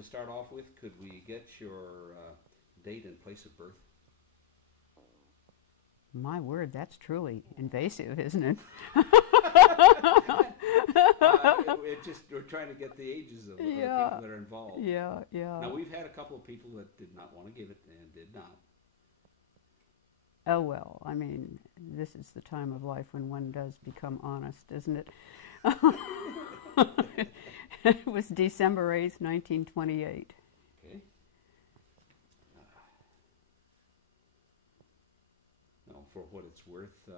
to start off with, could we get your date and place of birth? My word, that's truly invasive, isn't it? We're trying to get the ages of the people that are involved. Yeah, yeah. Now, we've had a couple of people that did not want to give it and did not. Oh, well, I mean, this is the time of life when one does become honest, isn't it? It was December 8th, 1928. Okay. Now, for what it's worth,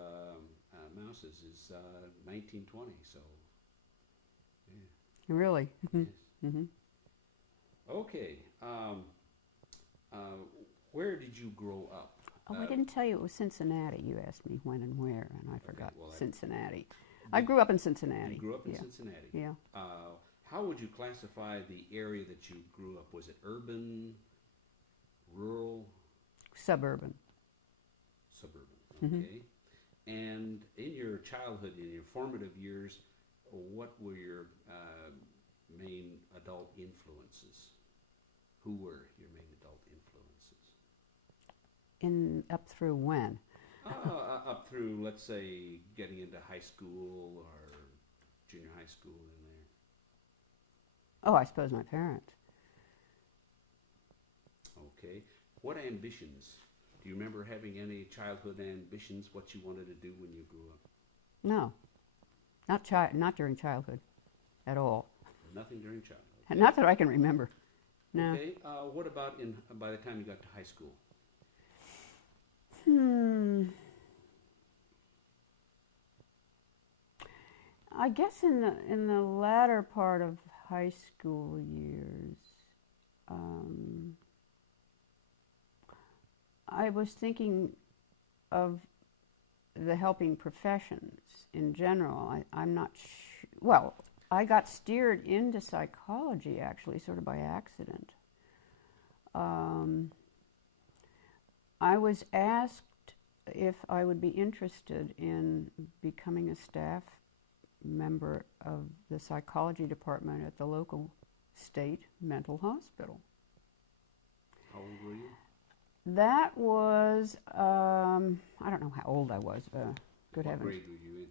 Mouse's is 1920, so, yeah. Really? Yes. Mm-hmm. Okay. Where did you grow up? Oh, I didn't tell you it was Cincinnati. You asked me when and where, and I forgot. Well, Cincinnati. I grew up in Cincinnati. You grew up in Cincinnati? Yeah. How would you classify the area that you grew up? Was it urban, rural? Suburban. Suburban, Mm-hmm. okay. And in your childhood, in your formative years, what were your main adult influences? Who were your main adult influences? Up through when? Up through, let's say, getting into high school or junior high school in there. Oh, I suppose my parents. Okay. What ambitions? Do you remember having any childhood ambitions, what you wanted to do when you grew up? No. Not during childhood at all. Nothing during childhood? Not that I can remember. No. Okay. What about by the time you got to high school? I guess in the latter part of high school years, I was thinking of the helping professions in general. I'm not well, I got steered into psychology actually sort of by accident. I was asked if I would be interested in becoming a staff member of the psychology department at the local state mental hospital. How old were you? That was, I don't know how old I was. Good heavens. What grade were you in?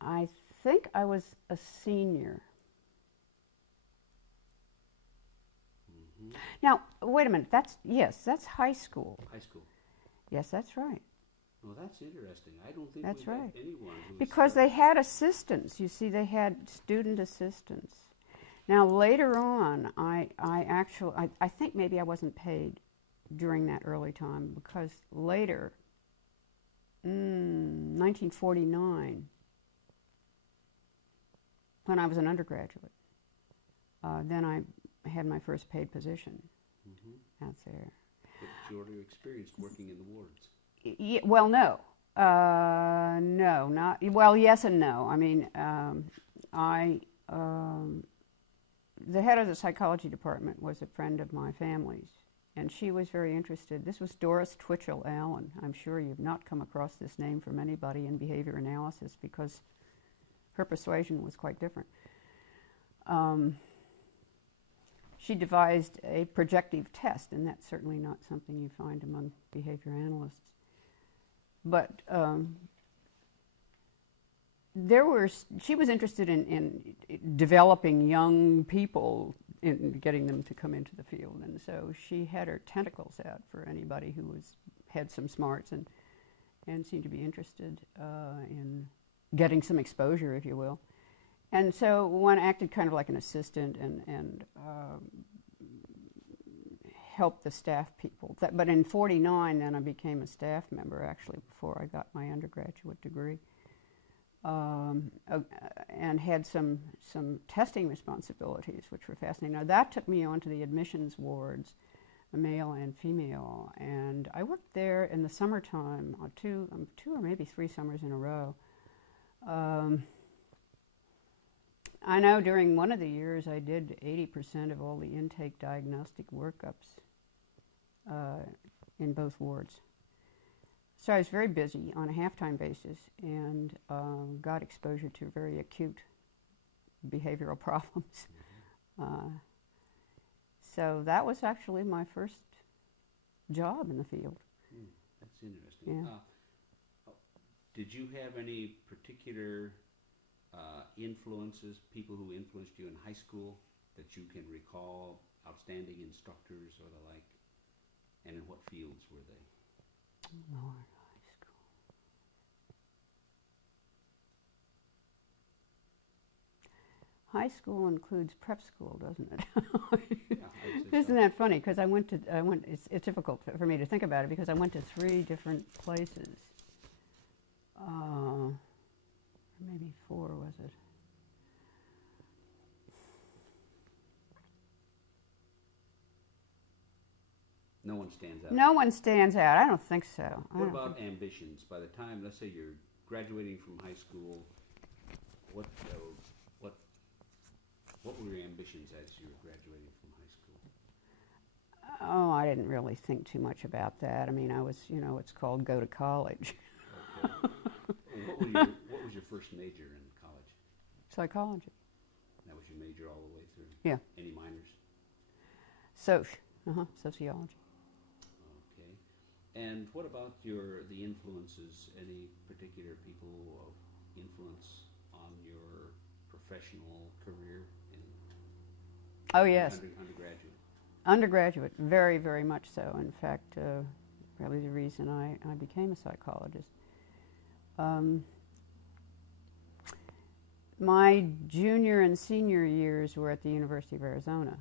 I think I was a senior. Now, wait a minute. That's high school. High school. Yes, that's right. Well, that's interesting. I don't think That's we right. had anyone who Because they had assistants. You see, they had student assistants. Now, later on, I think maybe I wasn't paid during that early time because later, 1949, when I was an undergraduate, then I had my first paid position out there. But you already experienced working in the wards. Well, no. No, not, well, yes and no. I mean, the head of the psychology department was a friend of my family's, and she was very interested. This was Doris Twitchell Allen. I'm sure you've not come across this name from anybody in behavior analysis because her persuasion was quite different. She devised a projective test, and that's certainly not something you find among behavior analysts. But she was interested in developing young people, in getting them to come into the field, and so she had her tentacles out for anybody who had some smarts and seemed to be interested in getting some exposure, if you will. And so one acted kind of like an assistant and helped the staff people. But in '49, then I became a staff member, actually, before I got my undergraduate degree, and had some testing responsibilities, which were fascinating. Now, that took me on to the admissions wards, male and female, and I worked there in the summertime, two or maybe 3 summers in a row. I know during one of the years I did 80% of all the intake diagnostic workups in both wards. So I was very busy on a half-time basis and got exposure to very acute behavioral problems. So that was actually my first job in the field. That's interesting. Yeah. Did you have any particular influences, people who influenced you in high school that you can recall, outstanding instructors or the like? And in what fields were they? Lord, high school. High school includes prep school, doesn't it? Yeah, Isn't that funny? Because it's difficult for me to think about it because I went to 3 different places. Maybe 4, was it? No one stands out. No one stands out. I don't think so. What about ambitions? By the time, let's say you're graduating from high school, what were your ambitions as you were graduating from high school? Oh, I didn't really think too much about that. I mean, I was, it's called go to college. Okay. What was your first major in college? Psychology. That was your major all the way through? Yeah. Any minors? Sociology. Okay. And what about the influences, any particular people of influence on your professional career in Oh, yes. Undergraduate? Undergraduate, very, very much so. In fact, probably the reason I became a psychologist. My junior and senior years were at the University of Arizona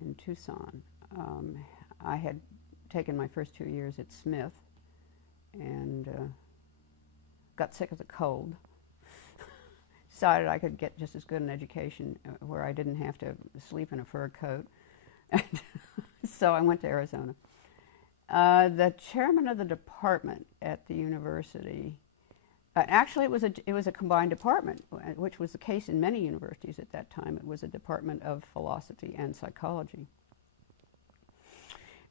in Tucson. I had taken my first 2 years at Smith and got sick of the cold. Decided I could get just as good an education where I didn't have to sleep in a fur coat. So I went to Arizona. The chairman of the department at the university, actually it was a combined department, which was the case in many universities at that time. It was a department of philosophy and psychology.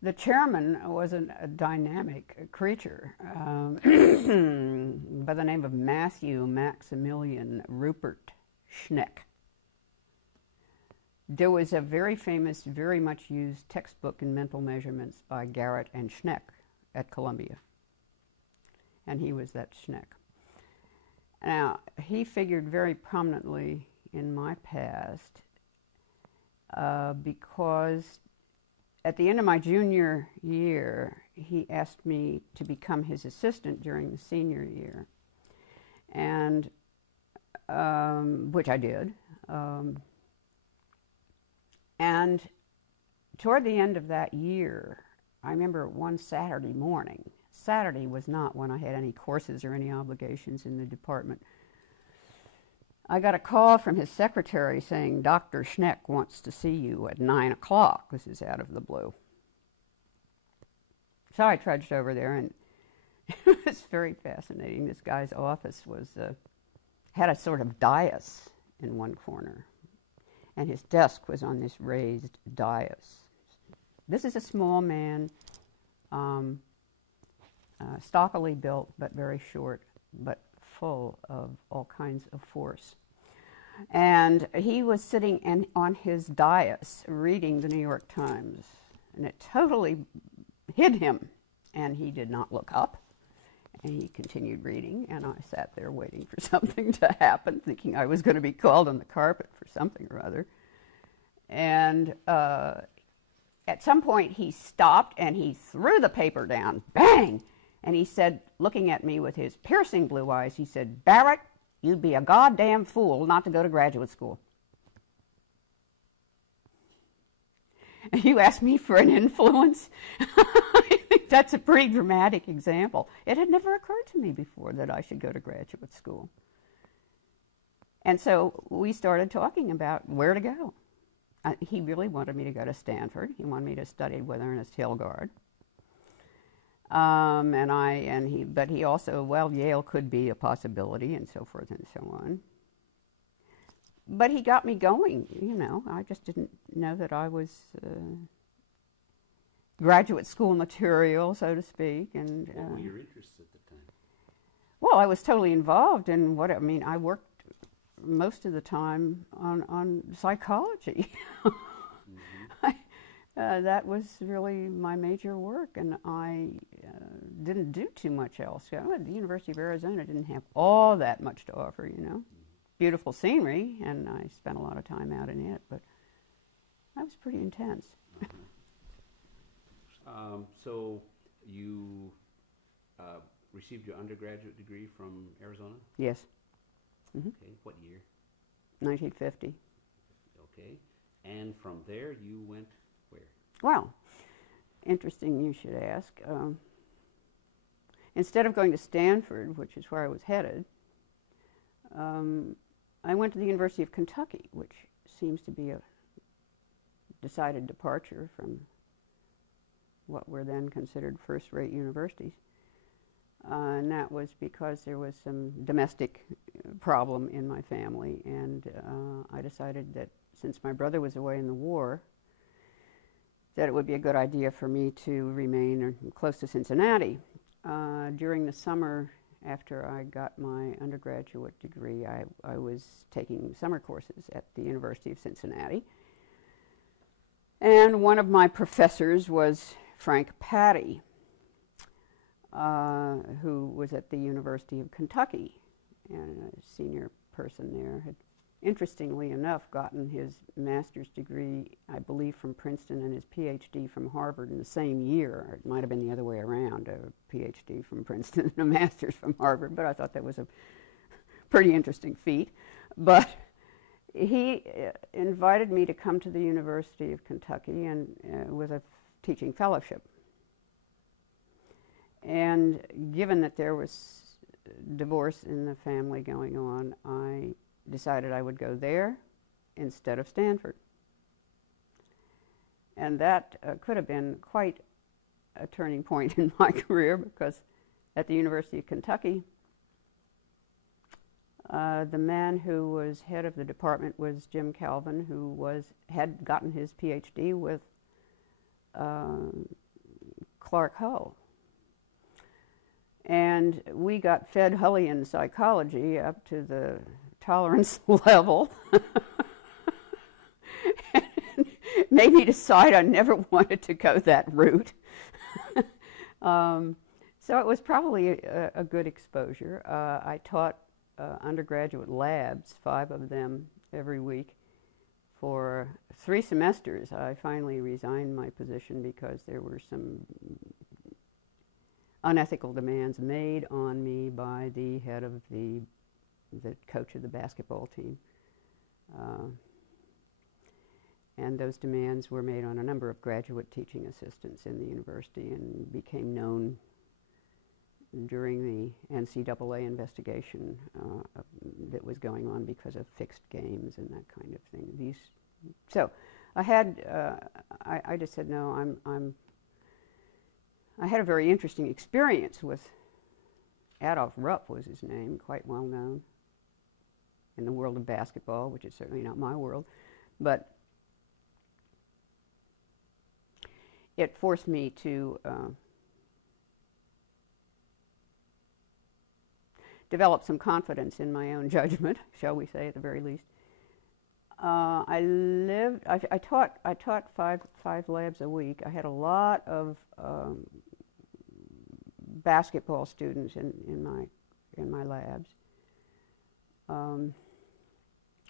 The chairman was a dynamic creature by the name of Matthew Maximilian Rupert Schneck. There was a very famous, very much used textbook in mental measurements by Barrett and Schneck at Columbia. And he was that Schneck. Now, he figured very prominently in my past because at the end of my junior year, he asked me to become his assistant during the senior year, and which I did. And toward the end of that year, I remember one Saturday morning. Saturday was not when I had any courses or any obligations in the department. I got a call from his secretary saying, Dr. Schneck wants to see you at 9 o'clock. This is out of the blue. So I trudged over there, and it was very fascinating. This guy's office had a sort of dais in one corner, and his desk was on this raised dais. This is a small man, stockily built, but very short, but full of all kinds of force. And he was sitting on his dais reading the New York Times, and it totally hid him, and he did not look up, and he continued reading, and I sat there waiting for something to happen, thinking I was going to be called on the carpet for something or other. And at some point he stopped and he threw the paper down, bang! And he said, looking at me with his piercing blue eyes, he said, Barrett, you'd be a goddamn fool not to go to graduate school. You asked me for an influence? I think that's a pretty dramatic example. It had never occurred to me before that I should go to graduate school. And so we started talking about where to go. He really wanted me to go to Stanford. He wanted me to study with Ernest Hilgard. But he also, Yale could be a possibility, and so forth and so on. But he got me going, I just didn't know that I was graduate school material, so to speak. And what were your interests at the time? Well, I was totally involved in I worked most of the time on psychology. That was really my major work, and I didn't do too much else. The University of Arizona didn't have all that much to offer, you know. Beautiful scenery, and I spent a lot of time out in it, but that was pretty intense. So you received your undergraduate degree from Arizona? Yes. Mm-hmm. Okay, what year? 1950. Okay, and from there you went where? Well, interesting you should ask. Instead of going to Stanford, which is where I was headed, I went to the University of Kentucky, which seems to be a decided departure from what were then considered first-rate universities. And that was because there was some domestic problem in my family, and I decided that since my brother was away in the war, that it would be a good idea for me to remain close to Cincinnati. During the summer after I got my undergraduate degree, I was taking summer courses at the University of Cincinnati. And one of my professors was Frank Patty, who was at the University of Kentucky, and a senior person there had, interestingly enough, gotten his master's degree, I believe, from Princeton and his PhD from Harvard in the same year. Or it might have been the other way around, a PhD from Princeton and a master's from Harvard, but I thought that was a pretty interesting feat. But he invited me to come to the University of Kentucky and with a teaching fellowship. And given that there was divorce in the family going on, I decided I would go there instead of Stanford. And that could have been quite a turning point in my career, because at the University of Kentucky, the man who was head of the department was Jim Calvin, who had gotten his PhD with Clark Hull. And we got fed Hullian psychology up to the tolerance level. Made me decide I never wanted to go that route. So it was probably a good exposure. I taught undergraduate labs, 5 of them every week, for 3 semesters. I finally resigned my position because there were some unethical demands made on me by the head of the coach of the basketball team. And those demands were made on a number of graduate teaching assistants in the university and became known during the NCAA investigation that was going on because of fixed games and that kind of thing. So I had, I just said, no, I had a very interesting experience with Adolph Rupp was his name, quite well known in the world of basketball, which is certainly not my world, but it forced me to develop some confidence in my own judgment, shall we say, at the very least. I taught five labs a week. I had a lot of basketball students in my labs.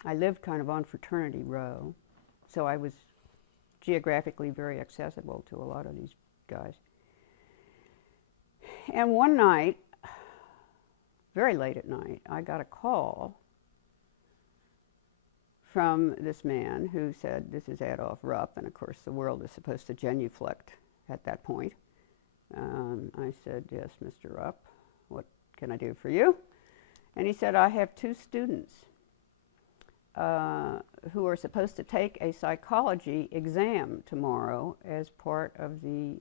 I lived kind of on Fraternity Row, so I was geographically very accessible to a lot of these guys. And one night, very late at night, I got a call from this man who said, "This is Adolph Rupp," and of course the world is supposed to genuflect at that point. I said, "Yes, Mr. Rupp, what can I do for you?" And he said, "I have 2 students who are supposed to take a psychology exam tomorrow as part of the,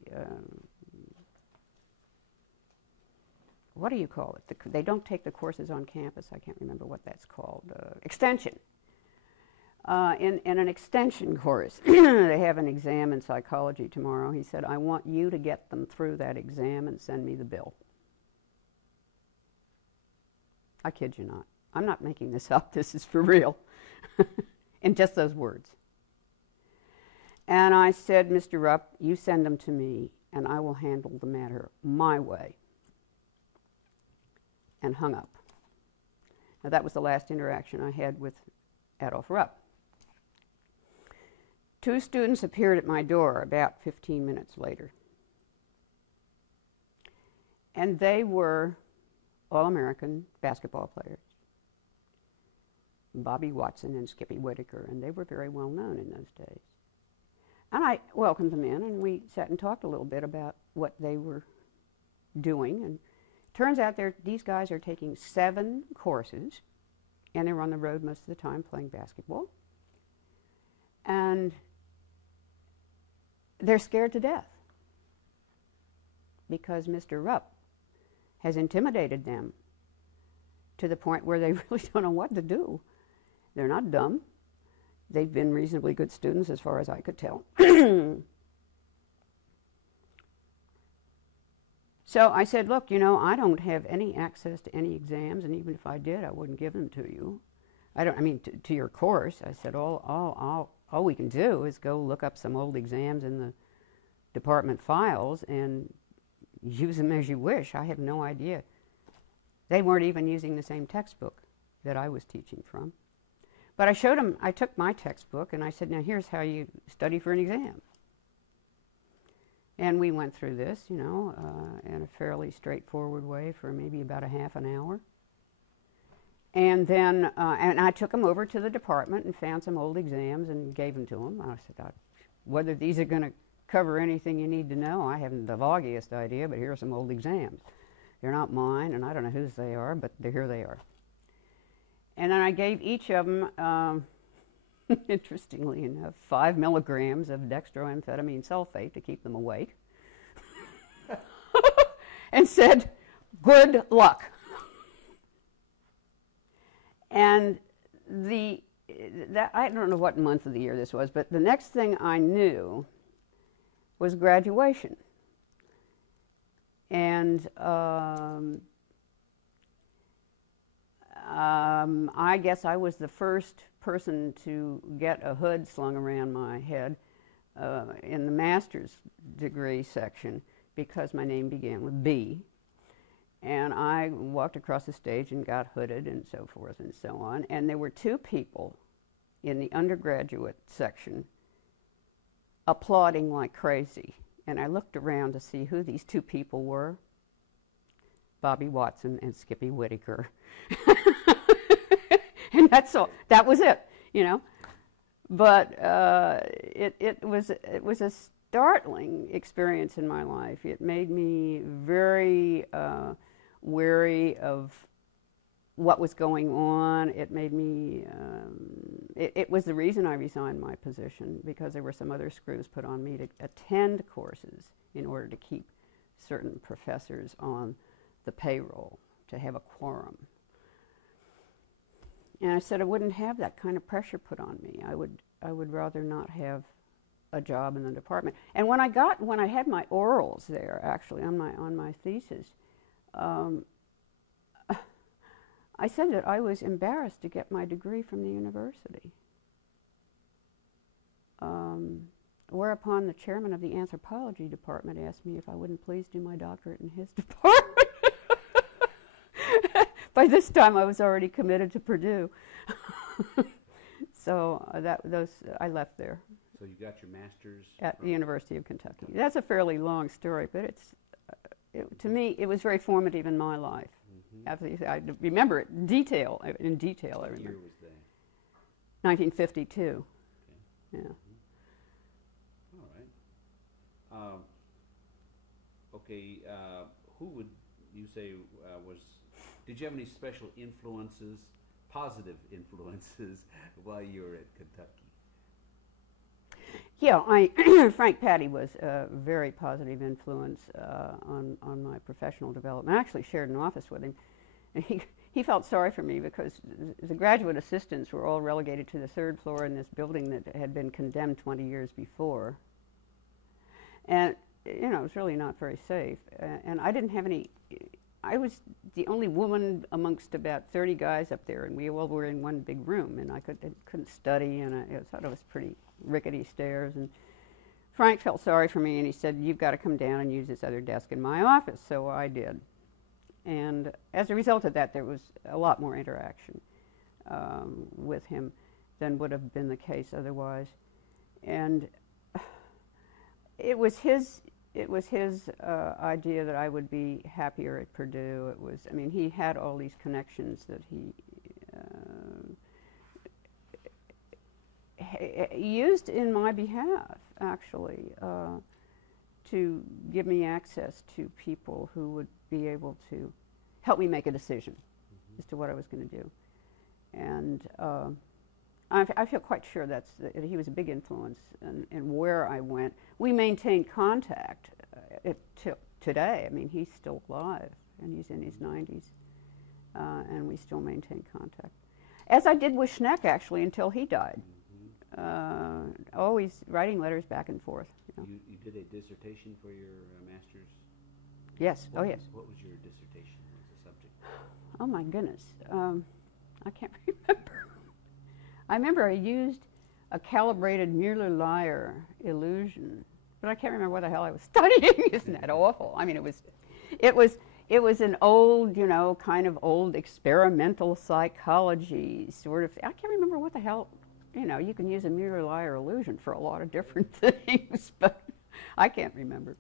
what do you call it? They don't take the courses on campus. I can't remember what that's called. Extension. In an extension course, they have an exam in psychology tomorrow. He said, "I want you to get them through that exam and send me the bill." I kid you not. I'm not making this up, this is for real. In just those words. And I said, Mr. Rupp, you send them to me, and I will handle the matter my way. And hung up. Now, that was the last interaction I had with Adolf Rupp. 2 students appeared at my door about 15 minutes later. And they were All-American basketball players, Bobby Watson and Skippy Whitaker, and they were very well known in those days. And I welcomed them in, and we sat and talked a little bit about what they were doing. And turns out these guys are taking 7 courses, and they were on the road most of the time playing basketball. And they're scared to death because Mr. Rupp has intimidated them to the point where they really don't know what to do. They're not dumb. They've been reasonably good students as far as I could tell. So I said, look, you know, I don't have any access to any exams, and even if I did, I wouldn't give them to you. To your course. I said, all we can do is go look up some old exams in the department files and use them as you wish. I have no idea. They weren't even using the same textbook that I was teaching from. But I showed them, I took my textbook and I said, now here's how you study for an exam. And we went through this, you know, in a fairly straightforward way for maybe about a half an hour. And then, and I took them over to the department and found some old exams and gave them to them. I said, whether these are going to cover anything you need to know, I haven't the foggiest idea, but here are some old exams. They're not mine, and I don't know whose they are, but here they are. And then I gave each of them, interestingly enough, 5 milligrams of dextroamphetamine sulfate to keep them awake. And said, good luck. And I don't know what month of the year this was, but the next thing I knew was graduation. And I guess I was the first person to get a hood slung around my head in the master's degree section because my name began with B. And I walked across the stage and got hooded and so forth and so on. And there were 2 people in the undergraduate section applauding like crazy. And I looked around to see who these 2 people were. Bobby Watson and Skippy Whitaker. And that's all. That was it, you know. But it was a startling experience in my life. It made me very wary of what was going on. It made me, it was the reason I resigned my position, because there were some other screws put on me to attend courses in order to keep certain professors on the payroll, to have a quorum. And I said I wouldn't have that kind of pressure put on me. I would rather not have a job in the department. And when I had my orals there, actually on my thesis, I said that I was embarrassed to get my degree from the university. Whereupon the chairman of the anthropology department asked me if I wouldn't please do my doctorate in his department. By this time, I was already committed to Purdue. So I left there. So you got your master's? At the University of Kentucky. That's a fairly long story, but to me, it was very formative in my life. Mm-hmm. I remember it in detail. I remember. What year was that? 1952. Okay. Yeah. Mm-hmm. All right. Okay. Who would you say was? Did you have any special influences, positive influences, while you were at Kentucky? Yeah, Frank Patty was a very positive influence on my professional development. I actually shared an office with him. And he felt sorry for me because the graduate assistants were all relegated to the 3rd floor in this building that had been condemned 20 years before. And, you know, it was really not very safe. And I didn't have any I was the only woman amongst about 30 guys up there, and we all were in one big room, and I couldn't study, and I thought it was pretty rickety stairs. And Frank felt sorry for me, and he said, "You've got to come down and use this other desk in my office." So I did. And as a result of that, there was a lot more interaction with him than would have been the case otherwise. And it was his idea that I would be happier at Purdue. It was, I mean, he had all these connections that he used in my behalf, actually, to give me access to people who would be able to help me make a decision as to what I was going to do. And I feel quite sure that he was a big influence in where I went. We maintained contact till today. I mean, he's still alive, and he's in his 90s, and we still maintain contact. As I did with Schneck, actually, until he died. Always writing letters back and forth. You know. You did a dissertation for your master's? Yes. What yes. What was your dissertation? What was the subject? Oh, my goodness. I can't remember. I remember I used a calibrated Mueller-Lyer illusion, but I can't remember what the hell I was studying. Isn't that awful? I mean, it was an old, you know, kind of old experimental psychology sort of. I can't remember what the hell. You know, you can use a Mueller-Lyer illusion for a lot of different things, but I can't remember.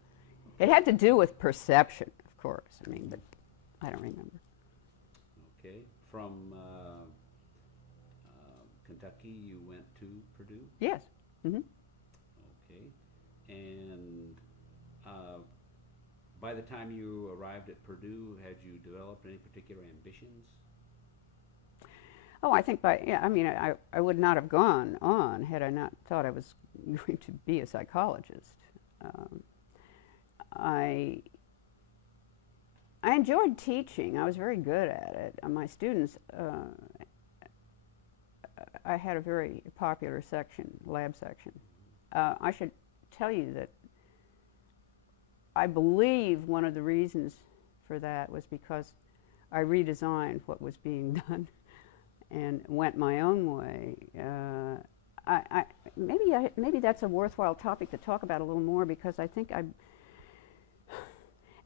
It had to do with perception, of course. I mean, but I don't remember. Okay. From Kentucky, you went to Purdue? Yes. Mm-hmm. Okay. And by the time you arrived at Purdue, had you developed any particular ambitions? Oh, I think I mean, I would not have gone on had I not thought I was going to be a psychologist. I enjoyed teaching. I was very good at it. My students, I had a very popular section, lab section. I should tell you that I believe one of the reasons for that was because I redesigned what was being done and went my own way. Maybe that's a worthwhile topic to talk about a little more, because I think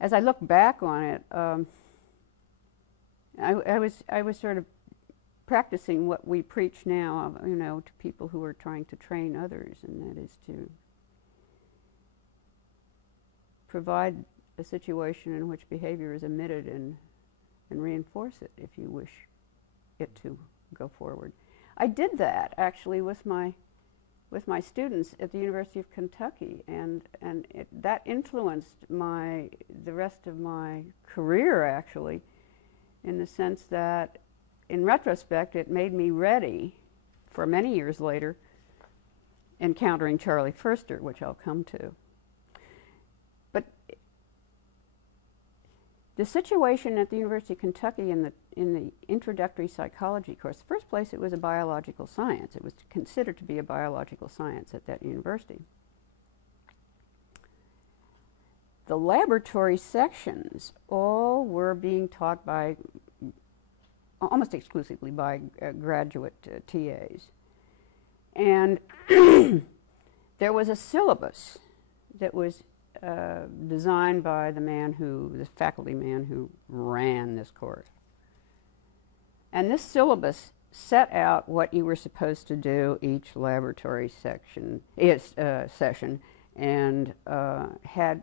as I look back on it, I was sort of practicing what we preach now, you know, to people who are trying to train others, and that is to provide a situation in which behavior is emitted and reinforce it if you wish it to go forward. I did that actually with my students at the University of Kentucky, and that influenced the rest of my career, actually, in the sense that in retrospect it made me ready for many years later encountering Charlie Furster, which I'll come to. But the situation at the University of Kentucky in the introductory psychology course, first place it was a biological science. It was considered to be a biological science at that university. The laboratory sections all were being taught by, almost exclusively by graduate TAs. And there was a syllabus that was designed by the faculty man who ran this course. And this syllabus set out what you were supposed to do each laboratory session, and had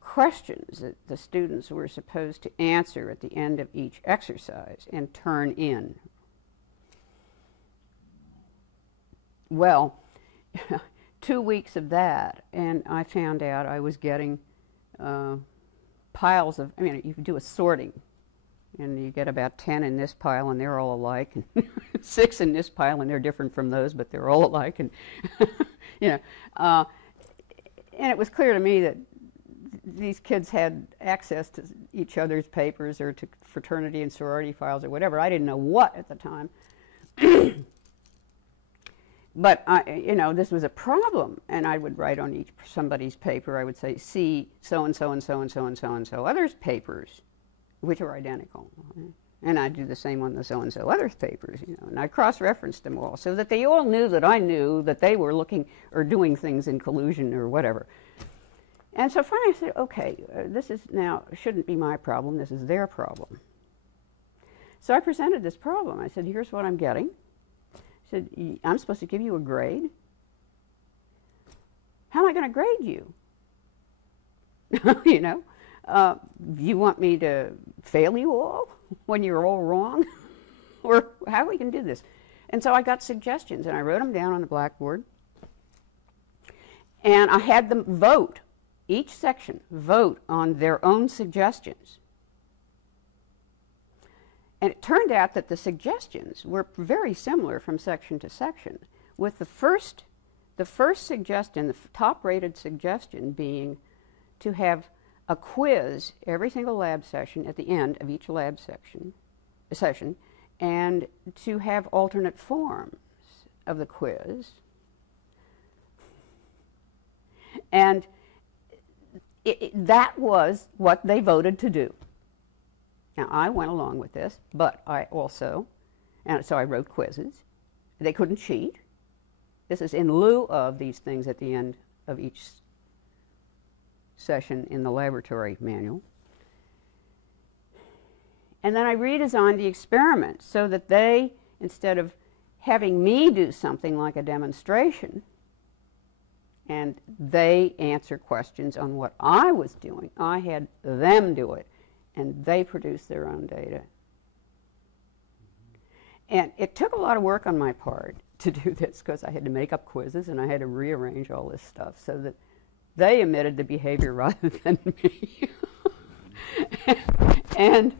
questions that the students were supposed to answer at the end of each exercise and turn in. Well, 2 weeks of that, and I found out I was getting piles of, I mean, you do a sorting, and you get about 10 in this pile, and they're all alike, and 6 in this pile, and they're different from those, but they're all alike, and, you know. And it was clear to me that these kids had access to each other's papers or to fraternity and sorority files or whatever. I didn't know what at the time. But, you know, this was a problem, and I would write on somebody's paper, I would say, see so-and-so and so-and-so and so-and-so others' papers which are identical. And I do the same on the so-and-so other papers, and I cross-referenced them all so that they all knew that I knew that they were looking or doing things in collusion or whatever. And so finally I said, okay, this is now shouldn't be my problem, this is their problem. So I presented this problem. I said, here's what I'm getting. I said, I'm supposed to give you a grade. How am I going to grade you? You want me to fail you all when you're all wrong? Or how are we going to do this? And so I got suggestions, and I wrote them down on the blackboard. And I had them vote, each section vote on their own suggestions. And it turned out that the suggestions were very similar from section to section, with the first suggestion, the top-rated suggestion being to have a quiz every single lab session at the end of each lab session, and to have alternate forms of the quiz. And that was what they voted to do. Now, I went along with this, but I also, and so I wrote quizzes. They couldn't cheat. This is in lieu of these things at the end of each session in the laboratory manual. And then I redesigned the experiment so that they, instead of having me do something like a demonstration, and they answer questions on what I was doing, I had them do it, and they produced their own data. And it took a lot of work on my part to do this, because I had to make up quizzes and I had to rearrange all this stuff so that they emitted the behavior rather than me. And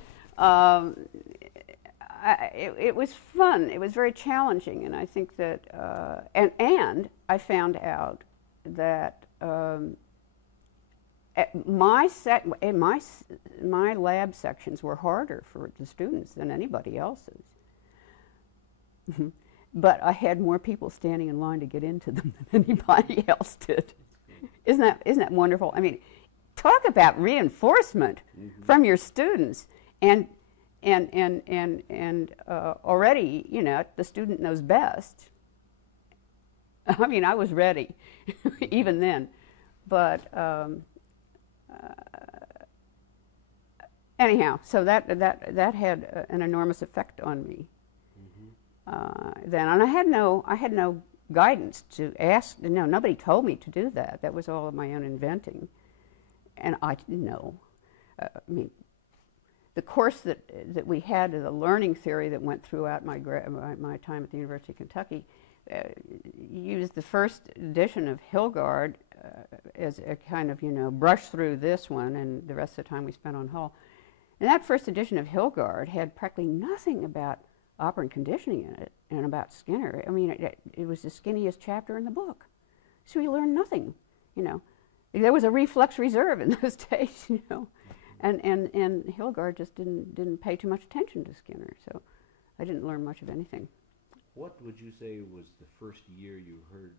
it was fun. It was very challenging, and I think that and I found out that my lab sections were harder for the students than anybody else's. But I had more people standing in line to get into them than anybody else did. Isn't that wonderful? I mean, talk about reinforcement from your students, and already, the student knows best. I mean, I was ready, even then, but anyhow, so that had an enormous effect on me. Then, and I had no guidance to ask. Nobody told me to do that. That was all of my own inventing, and I didn't know. I mean, the course that we had, the learning theory that went throughout my time at the University of Kentucky, used the first edition of Hilgard as a kind of brush through this one, and the rest of the time we spent on Hull. And that first edition of Hilgard had practically nothing about operant conditioning in it, and about Skinner. I mean, it was the skinniest chapter in the book. So we learned nothing, There was a reflex reserve in those days, And Hilgard just didn't pay too much attention to Skinner, so I didn't learn much of anything. What would you say was the first year you heard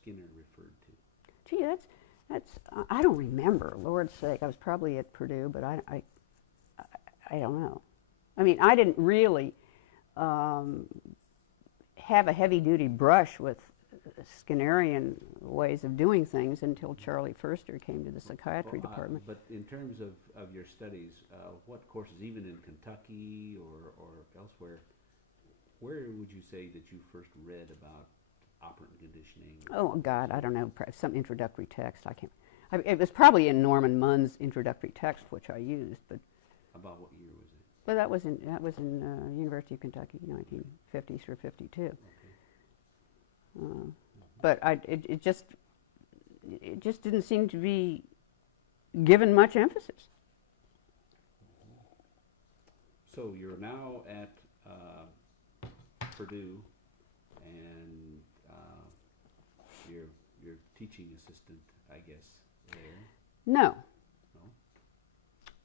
Skinner referred to? Gee, that's I don't remember. Lord's sake, I was probably at Purdue, but I don't know. I mean, I didn't really have a heavy-duty brush with Skinnerian ways of doing things until Charlie Furster came to the psychiatry department. But in terms of your studies, what courses, even in Kentucky or elsewhere, where would you say that you first read about operant conditioning? Oh, God, I don't know, some introductory text. It was probably in Norman Munn's introductory text, which I used. But about what year was it? Well, that was in University of Kentucky, 1950 through 52. Okay. But it just didn't seem to be given much emphasis. So you're now at Purdue, and you're teaching assistant, I guess, there. No.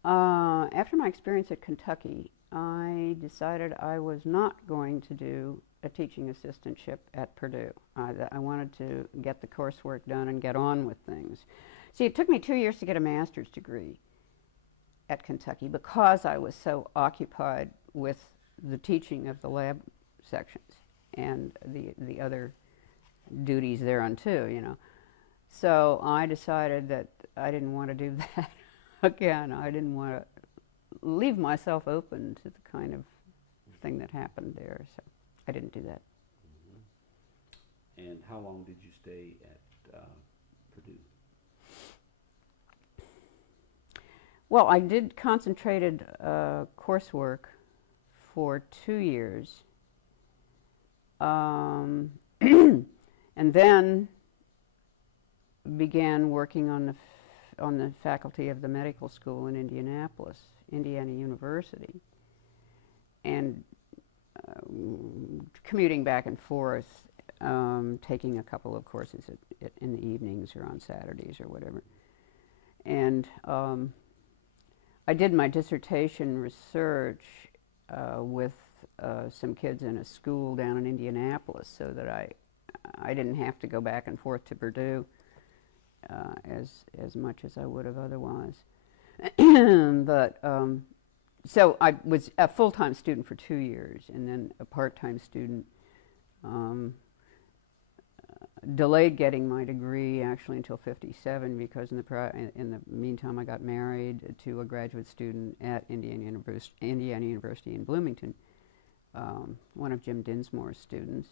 After my experience at Kentucky, I decided I was not going to do a teaching assistantship at Purdue. I wanted to get the coursework done and get on with things. See, it took me 2 years to get a master's degree. at Kentucky because I was so occupied with the teaching of the lab sections and the other duties thereunto, you know. So I decided that I didn't want to do that again. I didn't want to leave myself open to the kind of thing that happened there, so I didn't do that. And how long did you stay at Purdue? Well, I did concentrated coursework for 2 years, and then began working on the faculty of the medical school in Indianapolis, Indiana University, and commuting back and forth, taking a couple of courses in the evenings or on Saturdays or whatever. And I did my dissertation research with some kids in a school down in Indianapolis, so that I didn't have to go back and forth to Purdue as much as I would have otherwise. But so I was a full-time student for 2 years, and then a part-time student. Delayed getting my degree actually until '57 because in the meantime I got married to a graduate student at Indiana University in Bloomington, one of Jim Dinsmore's students,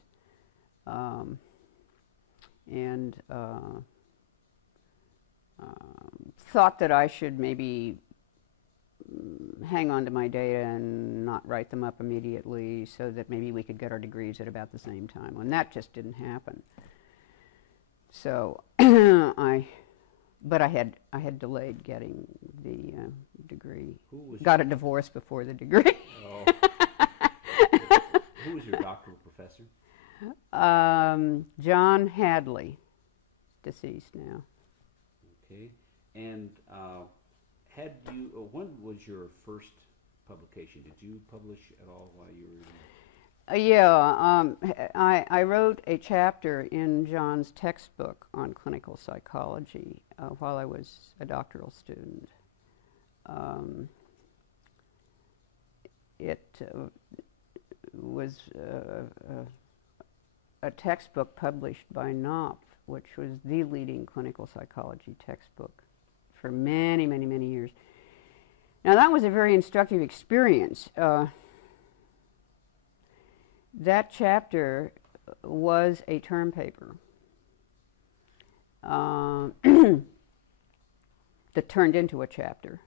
and thought that I should maybe hang on to my data and not write them up immediately so that maybe we could get our degrees at about the same time, and that just didn't happen. So but I had delayed getting the degree. Got a divorce before the degree. Oh. Who was your doctoral professor? John Hadley, deceased now. Okay, and had you? When was your first publication? Did you publish at all while you were? Yeah, I wrote a chapter in John's textbook on clinical psychology while I was a doctoral student. It was a textbook published by Knopf, which was the leading clinical psychology textbook for many, many, many years. Now, that was a very instructive experience. That chapter was a term paper that turned into a chapter,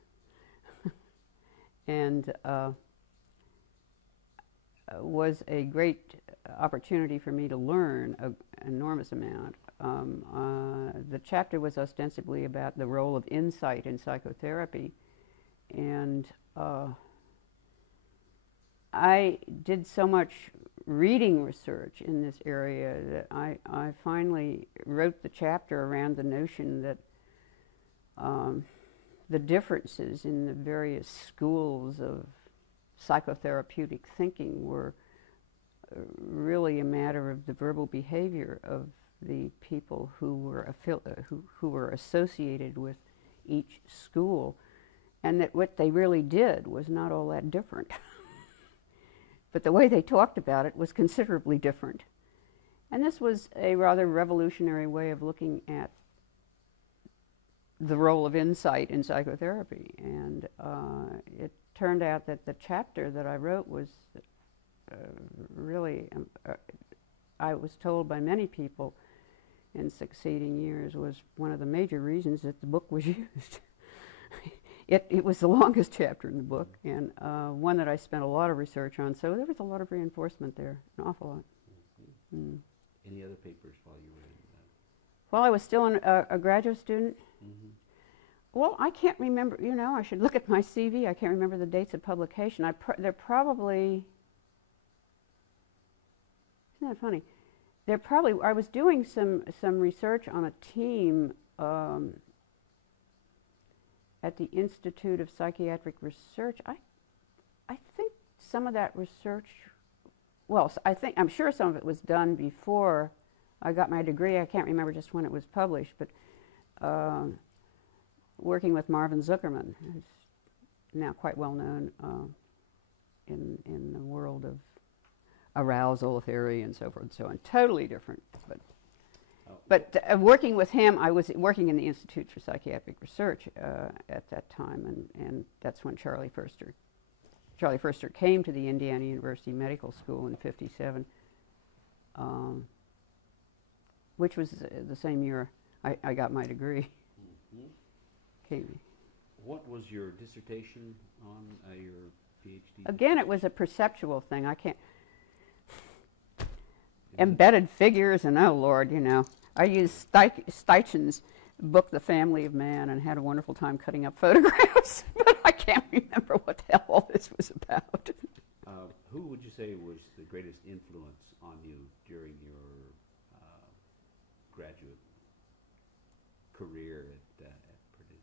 and was a great opportunity for me to learn an enormous amount. The chapter was ostensibly about the role of insight in psychotherapy, and I did so much reading research in this area that I finally wrote the chapter around the notion that the differences in the various schools of psychotherapeutic thinking were really a matter of the verbal behavior of the people who were associated with each school, and that what they really did was not all that different. But the way they talked about it was considerably different. And this was a rather revolutionary way of looking at the role of insight in psychotherapy. And it turned out that the chapter that I wrote was really, I was told by many people in succeeding years, was one of the major reasons that the book was used. It was the longest chapter in the book, and one that I spent a lot of research on, so there was a lot of reinforcement there, an awful lot. Mm-hmm. Any other papers while you were in that? While I was still a graduate student? Mm-hmm. Well, I can't remember, you know, I should look at my CV. I can't remember the dates of publication. They're probably, isn't that funny? They're probably, I was doing some research on a team at the Institute of Psychiatric Research. I think some of that research, well, I'm sure some of it was done before I got my degree. I can't remember just when it was published, but working with Marvin Zuckerman, who's now quite well known in the world of arousal theory and so forth and so on. Totally different. But working with him, I was working in the Institute for Psychiatric Research at that time, and that's when Charlie Furster came to the Indiana University Medical School in '57, which was the same year I got my degree. Mm-hmm. What was your dissertation on your PhD? Again, it was a perceptual thing. I can't... Embedded figures, and oh Lord, you know. I used Steichen's book, The Family of Man, and had a wonderful time cutting up photographs, but I can't remember what the hell all this was about. Who would you say was the greatest influence on you during your graduate career at Purdue?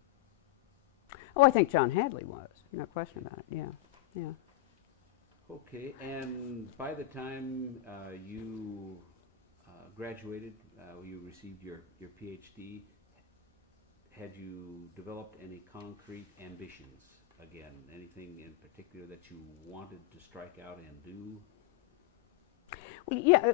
Oh, I think John Hadley was, no question about it, yeah. Okay, and by the time you graduated, you received your PhD, had you developed any concrete ambitions? Again, anything in particular that you wanted to strike out and do? Well, yeah,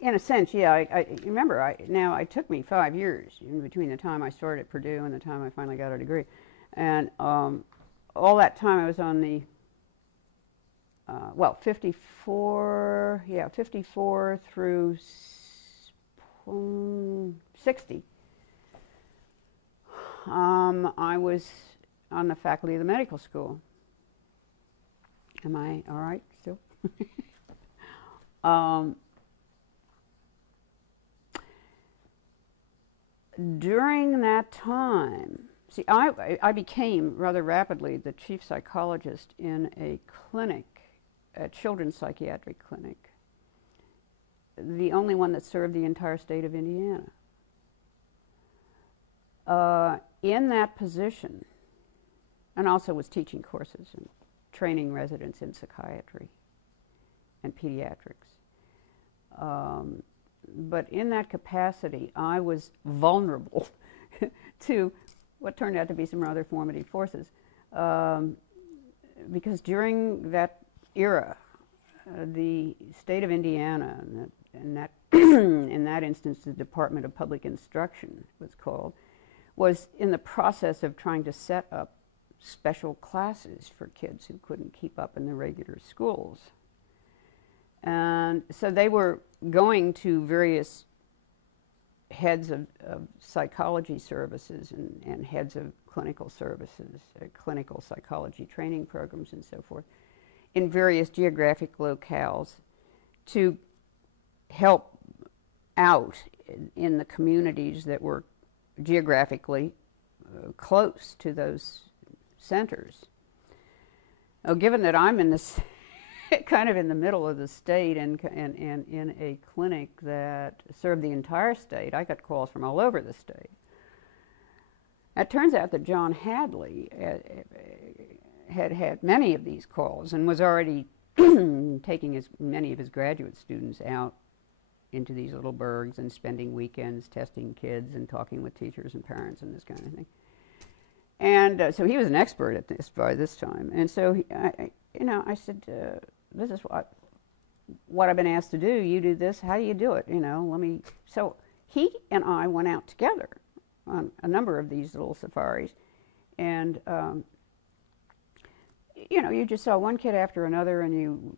in a sense, yeah. I remember, now it took me 5 years in between the time I started at Purdue and the time I finally got a degree. And all that time I was on the 54 through 60. I was on the faculty of the medical school. Am I all right still? During that time, see, I became rather rapidly the chief psychologist in a clinic, a children's psychiatric clinic, the only one that served the entire state of Indiana. In that position, and also was teaching courses and training residents in psychiatry and pediatrics. But in that capacity, I was vulnerable to what turned out to be some rather formative forces. Because during that era, the state of Indiana, and that in that instance the Department of Public Instruction was called, was in the process of trying to set up special classes for kids who couldn't keep up in the regular schools. And so they were going to various heads of psychology services and heads of clinical services, clinical psychology training programs and so forth, in various geographic locales to help out in the communities that were geographically close to those centers. Now, given that I'm in this kind of in the middle of the state and in a clinic that served the entire state, I got calls from all over the state. It turns out that John Hadley had had many of these calls and was already taking many of his graduate students out into these little burgs and spending weekends testing kids and talking with teachers and parents and this kind of thing. And so he was an expert at this by this time. And so, I said, this is what I've been asked to do. You do this. How do you do it? So he and I went out together on a number of these little safaris. And, you just saw one kid after another, and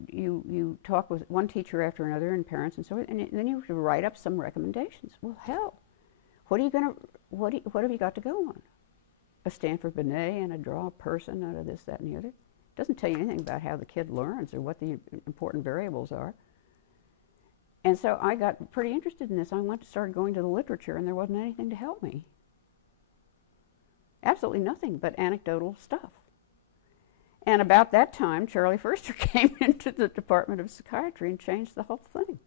you talk with one teacher after another and parents and so on, and then you have to write up some recommendations. Well, hell, what have you got to go on? A Stanford Binet and a draw a person out of this, that, and the other? It doesn't tell you anything about how the kid learns or what the important variables are. And so I got pretty interested in this. I went to start going to the literature, and there wasn't anything to help me. Absolutely nothing but anecdotal stuff. And about that time, Charlie Furster came into the Department of Psychiatry and changed the whole thing.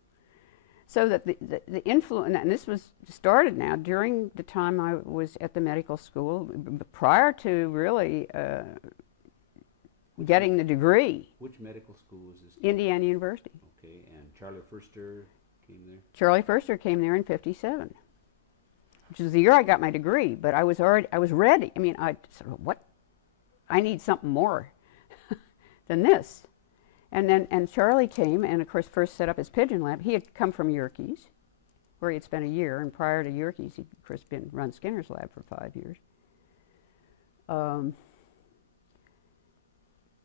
So that the influence, and this was started now during the time I was at the medical school, prior to really getting the degree. Which medical school was this? Indiana University. Okay, and Charlie Furster came there? Charlie Furster came there in '57, which is the year I got my degree, but I was ready. I mean, I sort of, what? I need something more than this. And Charlie came and, of course, first set up his pigeon lab. He had come from Yerkes, where he had spent a year, and prior to Yerkes, he'd, of course, run Skinner's lab for 5 years.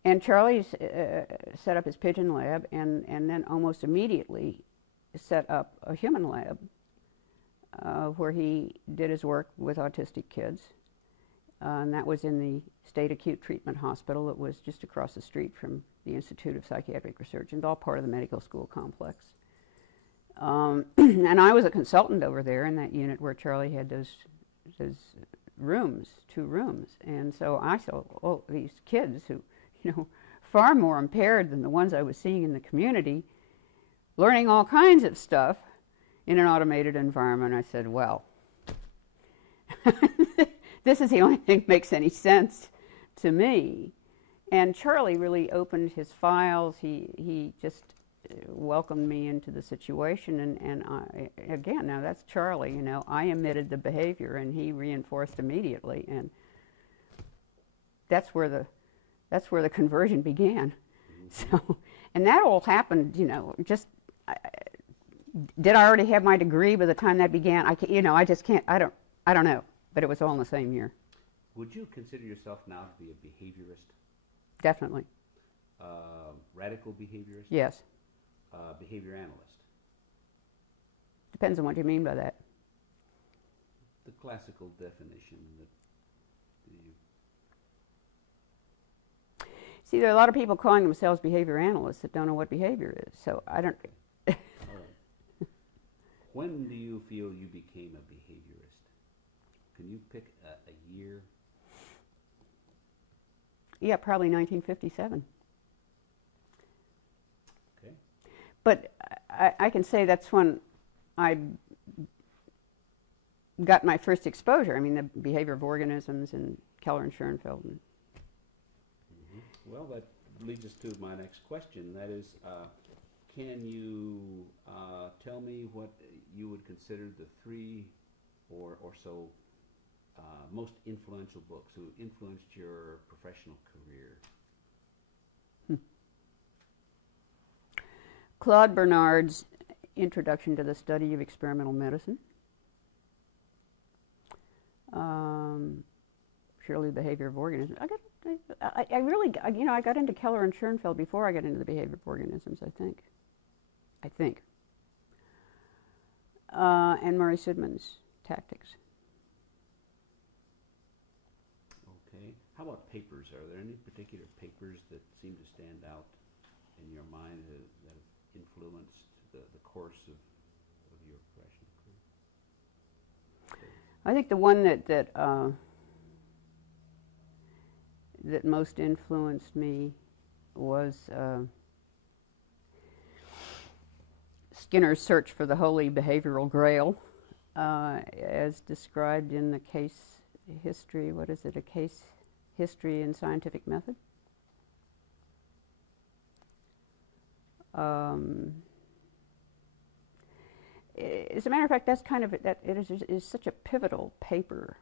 And Charlie set up his pigeon lab, and then almost immediately set up a human lab where he did his work with autistic kids. And that was in the State Acute Treatment Hospital that was just across the street from the Institute of Psychiatric Research, and all part of the medical school complex. And I was a consultant over there in that unit where Charlie had those rooms, 2 rooms. And so I saw, oh, these kids who, you know, far more impaired than the ones I was seeing in the community, learning all kinds of stuff in an automated environment. I said, well, this is the only thing that makes any sense to me. And Charlie really opened his files. He just welcomed me into the situation. And I, again, now that's Charlie, you know. I emitted the behavior, and he reinforced immediately. And that's where the conversion began. So, and that all happened, you know, just, did I already have my degree by the time that began? I just can't, I don't know. But it was all in the same year. Would you consider yourself now to be a behaviorist? Definitely. Radical behaviorist? Yes. Behavior analyst? Depends on what you mean by that. The classical definition that you... See, there are a lot of people calling themselves behavior analysts that don't know what behavior is. So I don't... All right. When do you feel you became a behaviorist? Can you pick a year? Yeah, probably 1957. Okay. But I can say that's when I got my first exposure. I mean, the behavior of organisms and Keller and Schoenfeld. Mm-hmm. Well, that leads us to my next question. That is, can you tell me what you would consider the 3 or so most influential books who influenced your professional career? Claude Bernard's Introduction to the Study of Experimental Medicine. Surely the Behavior of Organisms. I really, you know, I got into Keller and Schoenfeld before I got into the behavior of organisms, I think. And Murray Sidman's Tactics. Okay. How about papers? Are there any particular papers that seem to stand out in your mind that have influenced the course of your professional career? I think the one that most influenced me was Skinner's Search for the Holy Behavioral Grail, as described in the case history. What is it? A case history in scientific method. As a matter of fact, that's kind of that. It is such a pivotal paper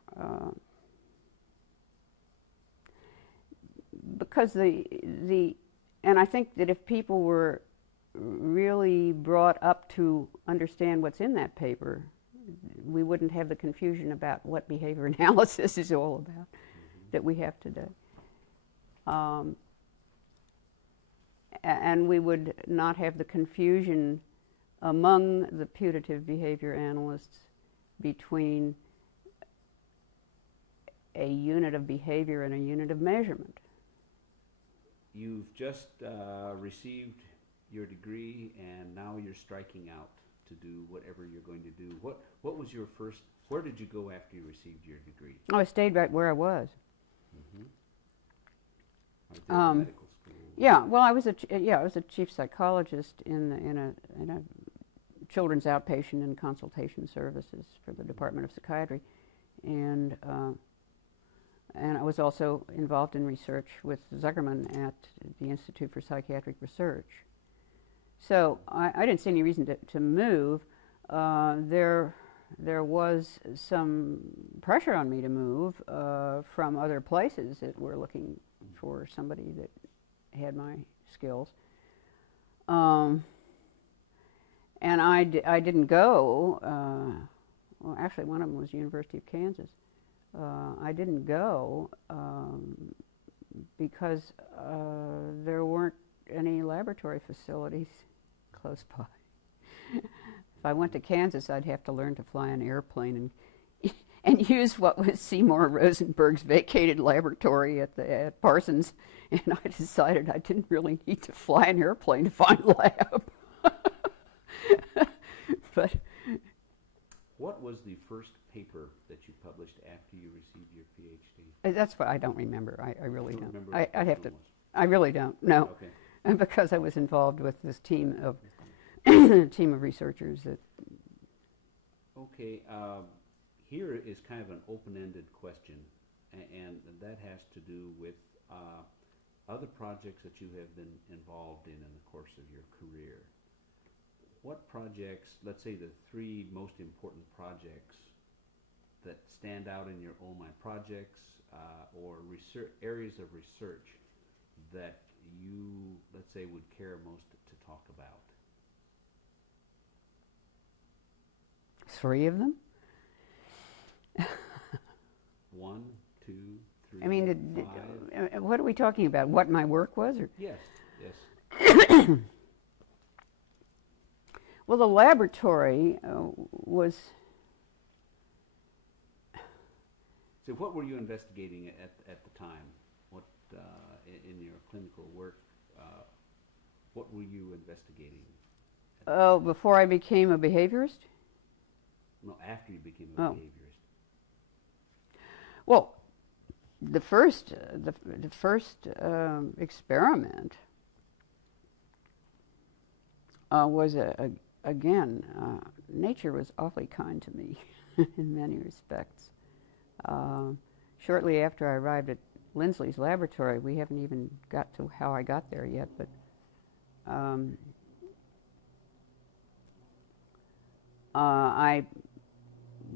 because and I think that if people were really brought up to understand what's in that paper, we wouldn't have the confusion about what behavior analysis is all about that we have today. And we would not have the confusion among the putative behavior analysts between a unit of behavior and a unit of measurement. You've just received your degree, and now you're striking out to do whatever you're going to do. What was your first? Where did you go after you received your degree? Oh, I stayed right where I was. Mm-hmm. Medical school. Yeah, well, I was a chief psychologist in a children's outpatient and consultation services for the Department of Psychiatry, and I was also involved in research with Zuckerman at the Institute for Psychiatric Research. So I didn't see any reason to move. There was some pressure on me to move from other places that were looking for somebody that had my skills. And I didn't go. Well, actually, one of them was University of Kansas. I didn't go because there weren't any laboratory facilities close by. If I went to Kansas, I'd have to learn to fly an airplane and use what was Seymour Rosenberg's vacated laboratory at Parsons. And I decided I didn't really need to fly an airplane to find a lab. But what was the first paper that you published after you received your PhD? That's what I don't remember. I really don't. Remember I'd have to. I really don't. No, Okay. and because I was involved with this team of team of researchers that. Okay. Here is kind of an open-ended question, and that has to do with other projects that you have been involved in the course of your career. What projects, let's say the three most important projects that stand out in your oh my projects or research, areas of research that you, let's say, would care most to talk about? Three of them? 1, 2, 3, I mean, 5? what are we talking about? What my work was? Or? Yes, yes. Well, the laboratory was... So what were you investigating at the time? What, in your clinical work, what were you investigating? Oh, before I became a behaviorist? No, after you became a behaviorist. Well, the first experiment was again, nature was awfully kind to me in many respects. Shortly after I arrived at Lindsley's laboratory, we haven't even got to how I got there yet, but I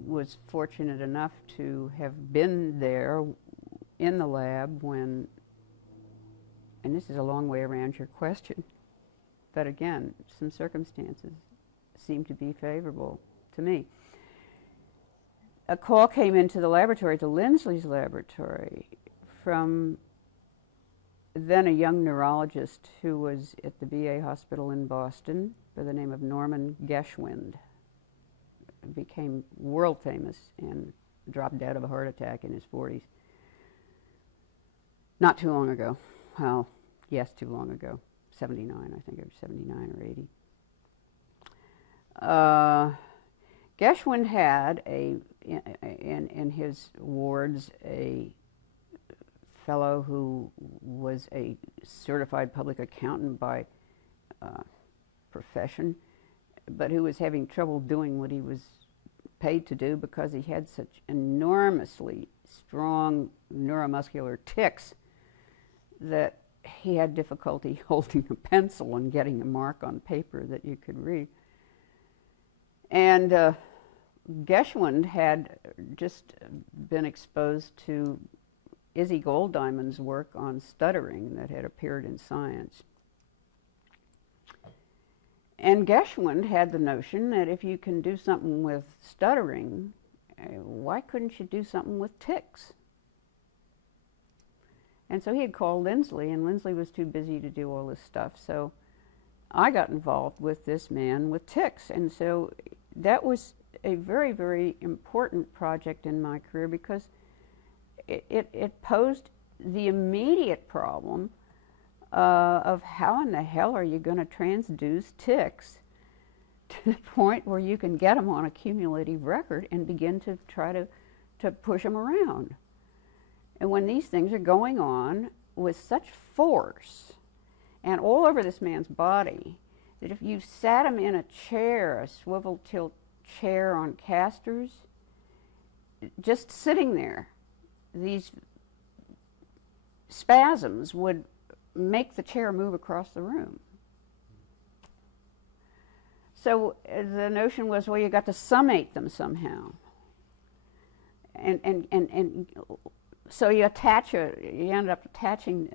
was fortunate enough to have been there in the lab when, and this is a long way around your question, but again, some circumstances seemed to be favorable to me. A call came into the laboratory, to Lindsley's laboratory, from then a young neurologist who was at the VA hospital in Boston by the name of Norman Geschwind. Became world famous and dropped dead of a heart attack in his 40s. Not too long ago. Well, yes, too long ago. 79, I think it was 79 or 80. Geschwind had in his wards a fellow who was a certified public accountant by profession, but who was having trouble doing what he was paid to do because he had such enormously strong neuromuscular tics that he had difficulty holding a pencil and getting a mark on paper that you could read. And Geschwind had just been exposed to Izzy Golddiamond's work on stuttering that had appeared in Science. And Geschwind had the notion that if you can do something with stuttering, why couldn't you do something with tics? And so he had called Lindsley, and Lindsley was too busy to do all this stuff. So I got involved with this man with tics. And so that was a very, very important project in my career because it posed the immediate problem of how in the hell are you going to transduce tics to the point where you can get them on a cumulative record and begin to try to push them around. And when these things are going on with such force and all over this man's body that if you sat him in a chair, a swivel tilt chair on casters, just sitting there, these spasms would make the chair move across the room. So the notion was, well, you got to summate them somehow. And so you end up attaching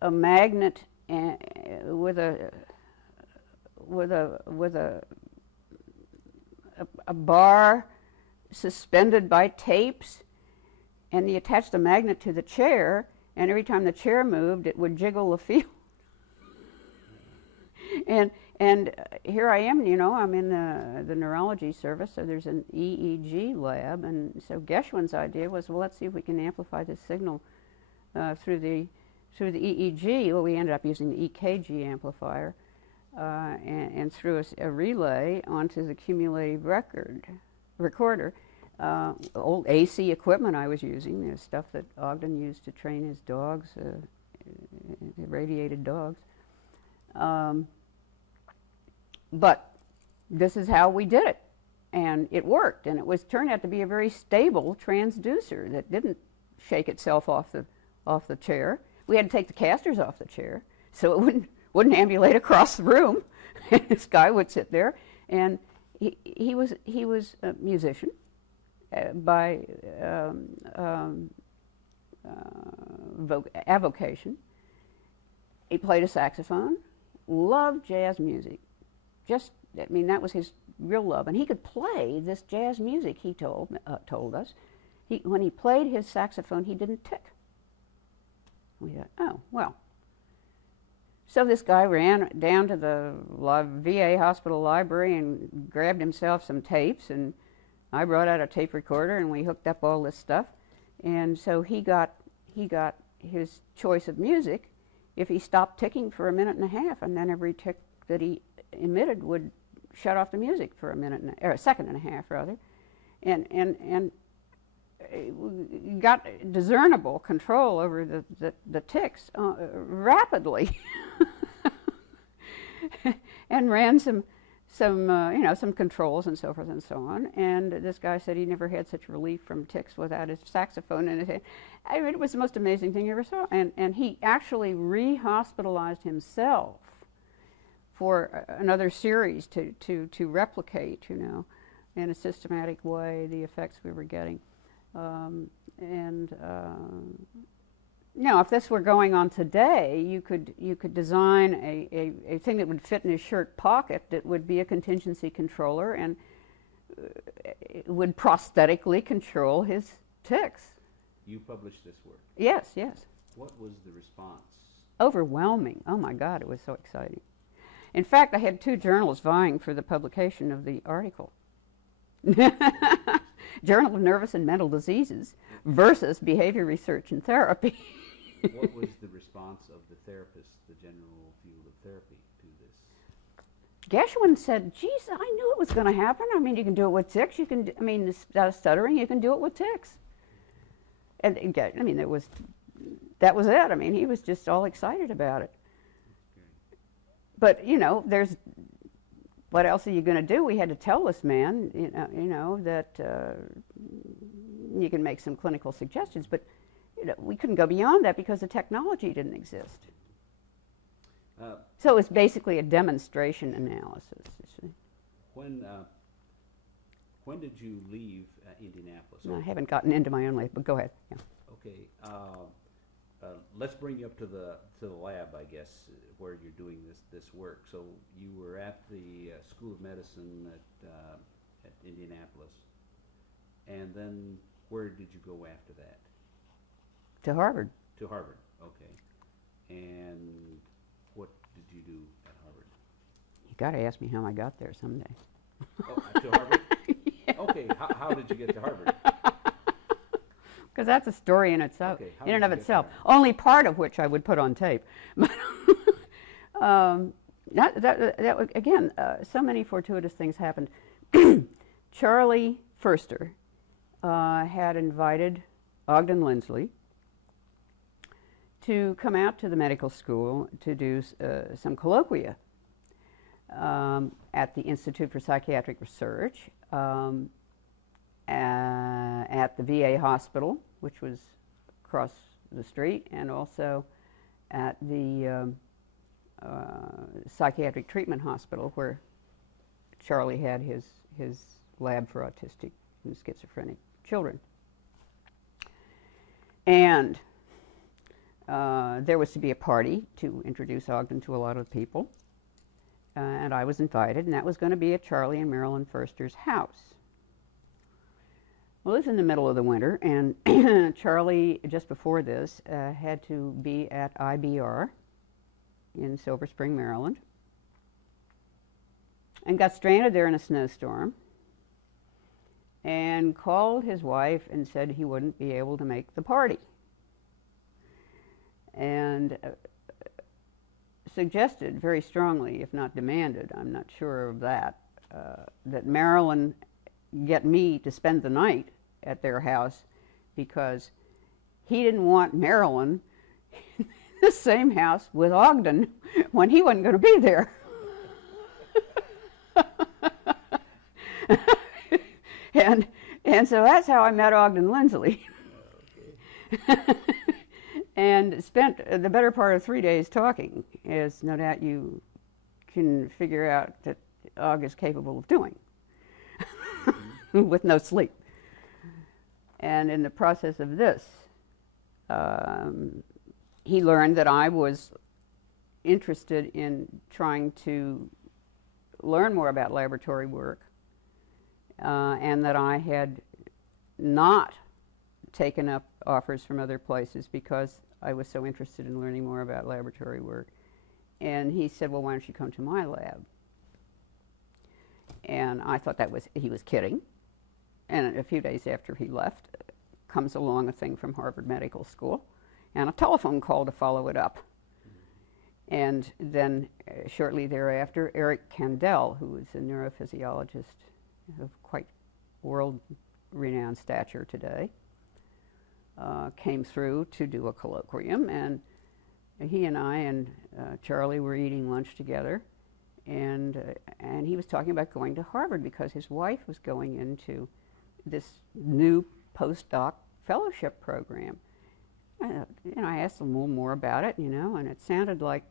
a magnet with a bar suspended by tapes, and you attach the magnet to the chair, and every time the chair moved, it would jiggle the field. And here I am, I'm in the neurology service, so there's an EEG lab, and so Geschwin's idea was, well, let's see if we can amplify this signal through the EEG. Well, we ended up using the EKG amplifier, and through a relay onto the cumulative recorder. Old AC equipment I was using, the stuff that Ogden used to train his dogs, irradiated dogs. But this is how we did it, and it worked, and it turned out to be a very stable transducer that didn't shake itself off the chair. We had to take the casters off the chair so it wouldn't ambulate across the room. This guy would sit there, and he was a musician by avocation. He played a saxophone, loved jazz music. That was his real love. And he could play this jazz music, he told us. When he played his saxophone, he didn't tick. We thought, oh, well. So this guy ran down to the VA hospital library and grabbed himself some tapes, and I brought out a tape recorder, and we hooked up all this stuff. And so he got his choice of music if he stopped ticking for a minute and a half, and then every tick that he emitted would shut off the music for a second and a half rather, and got discernible control over the ticks rapidly, and ran some controls and so forth and so on. And this guy said he never had such relief from ticks without his saxophone in his hand. I mean, it was the most amazing thing you ever saw. And he actually re-hospitalized himself for another series to replicate, in a systematic way the effects we were getting. If this were going on today, you could design a thing that would fit in his shirt pocket that would be a contingency controller and it would prosthetically control his tics. You published this work? Yes, yes. What was the response? Overwhelming. Oh my God, it was so exciting. In fact, I had 2 journals vying for the publication of the article. Journal of Nervous and Mental Diseases versus Behavior Research and Therapy. What was the response of the therapist, the general field of therapy, to this? Geschwin said, geez, I knew it was going to happen. I mean, you can do it with tics. Stuttering, you can do it with tics. And that was it. I mean, he was just all excited about it. But, what else are you going to do? We had to tell this man, that you can make some clinical suggestions, but we couldn't go beyond that because the technology didn't exist. So it was basically a demonstration analysis. When did you leave Indianapolis? No, I haven't gotten into my own life, but go ahead. Yeah. Okay. Let's bring you up to the lab, I guess, where you're doing this work. So you were at the School of Medicine at Indianapolis, and then where did you go after that? To Harvard. To Harvard, okay. And what did you do at Harvard? You got to ask me how I got there someday. Oh, to Harvard? Yeah. Okay. How did you get to Harvard? Because that's a story in itself, Okay, in and of itself. Only part of which I would put on tape. Again, so many fortuitous things happened. Charlie Furster had invited Ogden Lindsley to come out to the medical school to do some colloquia at the Institute for Psychiatric Research, at the VA hospital, which was across the street, and also at the psychiatric treatment hospital where Charlie had his lab for autistic and schizophrenic children. And there was to be a party to introduce Ogden to a lot of people. And I was invited, and that was going to be at Charlie and Marilyn Foerster's house. Well, it was in the middle of the winter, and Charlie, just before this, had to be at IBR in Silver Spring, Maryland, and got stranded there in a snowstorm, and called his wife and said he wouldn't be able to make the party. And suggested very strongly, if not demanded, I'm not sure of that, that Marilyn get me to spend the night at their house because he didn't want Marilyn in the same house with Ogden when he wasn't going to be there. and so that's how I met Ogden Lindsley. And spent the better part of 3 days talking, as no doubt you can figure out that Og is capable of doing, with no sleep. And in the process of this, he learned that I was interested in trying to learn more about laboratory work, and that I had not taken up offers from other places because I was so interested in learning more about laboratory work. And he said, well, why don't you come to my lab? And I thought he was kidding. And a few days after he left, comes along a thing from Harvard Medical School and a telephone call to follow it up. And then shortly thereafter, Eric Kandel, who is a neurophysiologist of quite world-renowned stature today, came through to do a colloquium, and he and I and Charlie were eating lunch together, and he was talking about going to Harvard because his wife was going into this new postdoc fellowship program. I asked him a little more about it, and it sounded like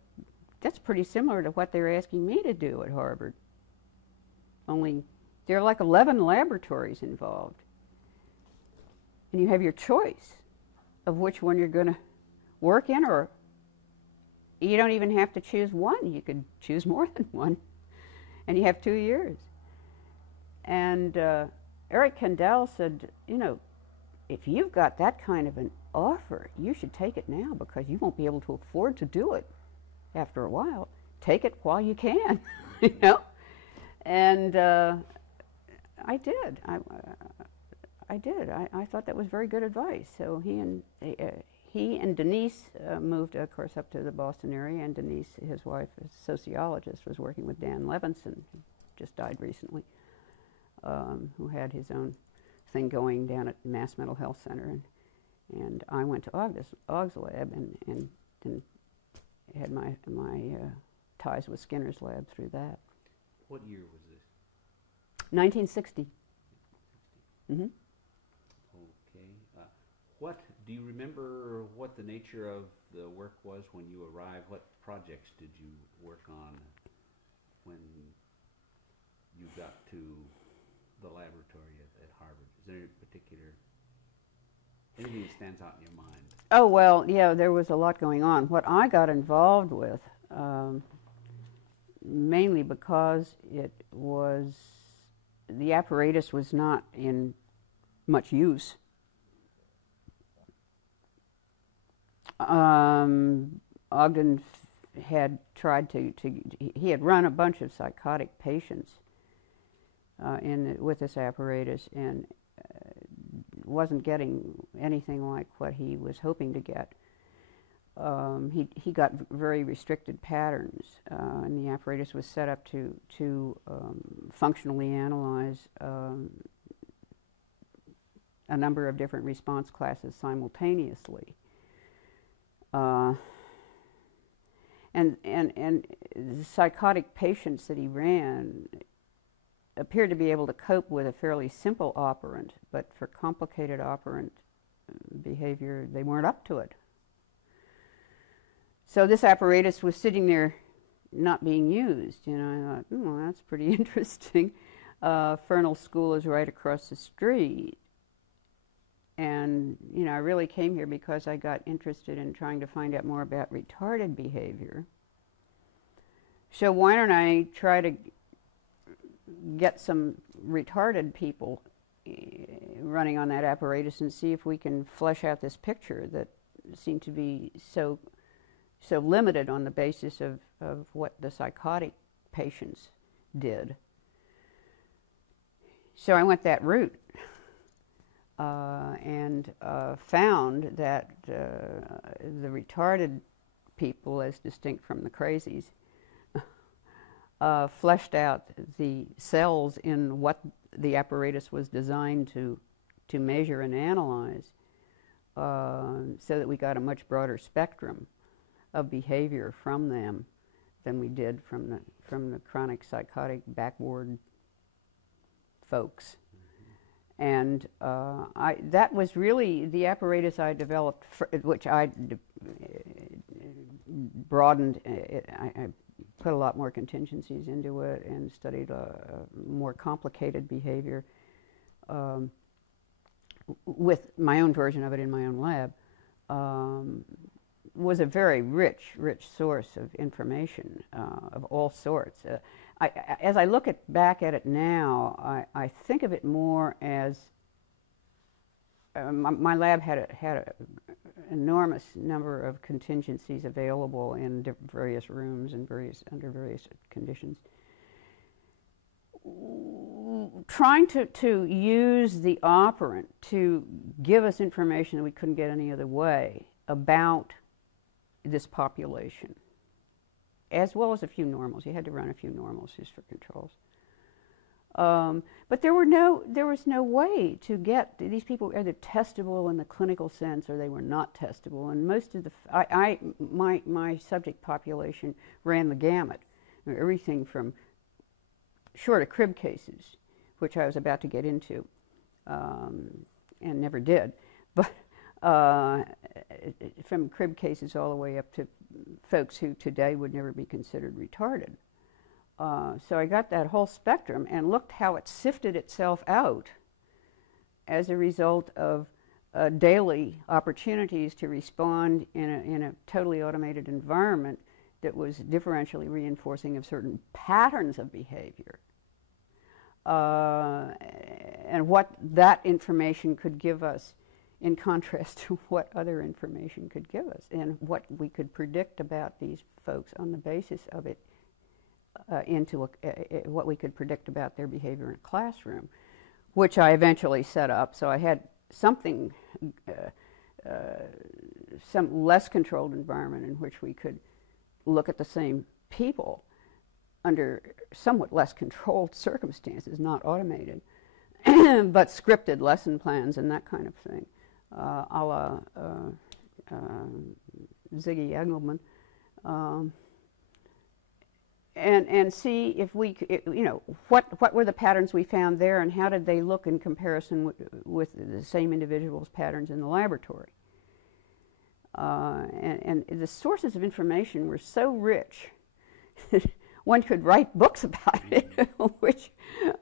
that's pretty similar to what they're asking me to do at Harvard. Only there are like 11 laboratories involved. And you have your choice of which one you're going to work in, or you don't even have to choose one. You could choose more than one. And you have 2 years. And Eric Kandel said, if you've got that kind of an offer, you should take it now because you won't be able to afford to do it after a while. Take it while you can, And I did. I did. I thought that was very good advice. So he and Denise moved, of course, up to the Boston area, and Denise, his wife, is a sociologist, was working with Dan Levinson, who just died recently, who had his own thing going down at Mass Mental Health Center. And I went to Og's lab and had my ties with Skinner's lab through that. What year was this? 1960. Mm-hmm. Okay. Do you remember what the nature of the work was when you arrived? What projects did you work on when you got to the laboratory at Harvard? Is there anything that stands out in your mind? Oh, well, yeah, there was a lot going on. What I got involved with, mainly because the apparatus was not in much use. Ogden had tried he had run a bunch of psychotic patients with this apparatus, and wasn't getting anything like what he was hoping to get. He got very restricted patterns, and the apparatus was set up to functionally analyze a number of different response classes simultaneously. And the psychotic patients that he ran appeared to be able to cope with a fairly simple operant, but for complicated operant behavior, they weren't up to it. So this apparatus was sitting there not being used. I thought, well, that's pretty interesting. Fernald School is right across the street. And, you know, I really came here because I got interested in trying to find out more about retarded behavior. So why don't I try to get some retarded people running on that apparatus and see if we can flesh out this picture that seemed to be so limited on the basis of what the psychotic patients did. So I went that route and found that the retarded people, as distinct from the crazies, fleshed out the cells in what the apparatus was designed to measure and analyze, so that we got a much broader spectrum of behavior from them than we did from the chronic psychotic backward folks. And that was really the apparatus I developed, which I broadened. I put a lot more contingencies into it and studied more complicated behavior with my own version of it in my own lab. Was a very rich source of information of all sorts. As I look back at it now, I think of it more as my lab had an enormous number of contingencies available in various rooms and under various conditions. Trying to use the operant to give us information that we couldn't get any other way about this population, as well as a few normals. You had to run a few normals just for controls. But there was no way to get these people either testable in the clinical sense or they were not testable. And most of my subject population ran the gamut, everything from short of crib cases, which I was about to get into, and never did, but from crib cases all the way up to folks who today would never be considered retarded. So I got that whole spectrum and looked how it sifted itself out as a result of daily opportunities to respond in a totally automated environment that was differentially reinforcing of certain patterns of behavior. And what that information could give us in contrast to what other information could give us, and what we could predict about these folks on the basis of it, what we could predict about their behavior in a classroom, which I eventually set up. So I had something, some less controlled environment in which we could look at the same people under somewhat less controlled circumstances, not automated, but scripted lesson plans and that kind of thing, a la Ziggy Engelman, and see if we, what were the patterns we found there, and how did they look in comparison with the same individuals' patterns in the laboratory. And the sources of information were so rich that one could write books about it, which,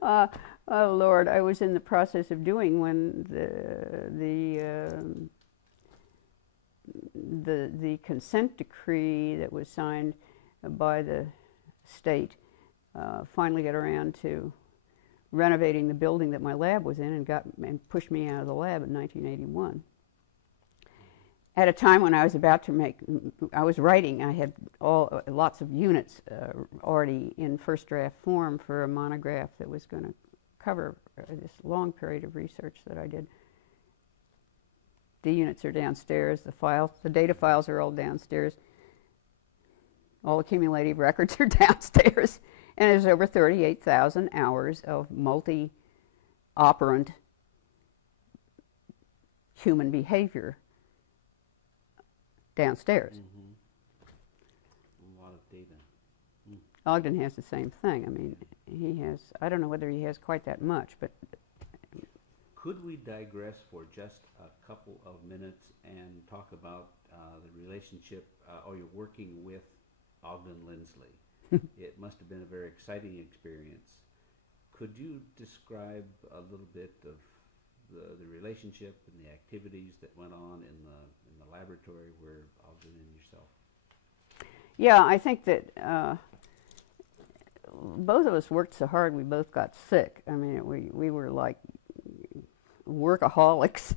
oh Lord, I was in the process of doing when the consent decree that was signed by the state finally got around to renovating the building that my lab was in, and pushed me out of the lab in 1981. At a time when I was about to I was writing, I had lots of units already in first draft form for a monograph that was going to cover this long period of research that I did. The units are downstairs, the data files are all downstairs, all the cumulative records are downstairs, and there's over 38,000 hours of multi-operant human behavior downstairs. Mm-hmm. A lot of data. Mm. Ogden has the same thing. I mean, he has, I don't know whether he has quite that much, but... Could we digress for just a couple of minutes and talk about the relationship, or you're working with Ogden Lindsley? It must have been a very exciting experience. Could you describe a little bit of the relationship and the activities that went on in the laboratory where Ogden and yourself? Yeah, I think that both of us worked so hard we both got sick. I mean, we were like workaholics.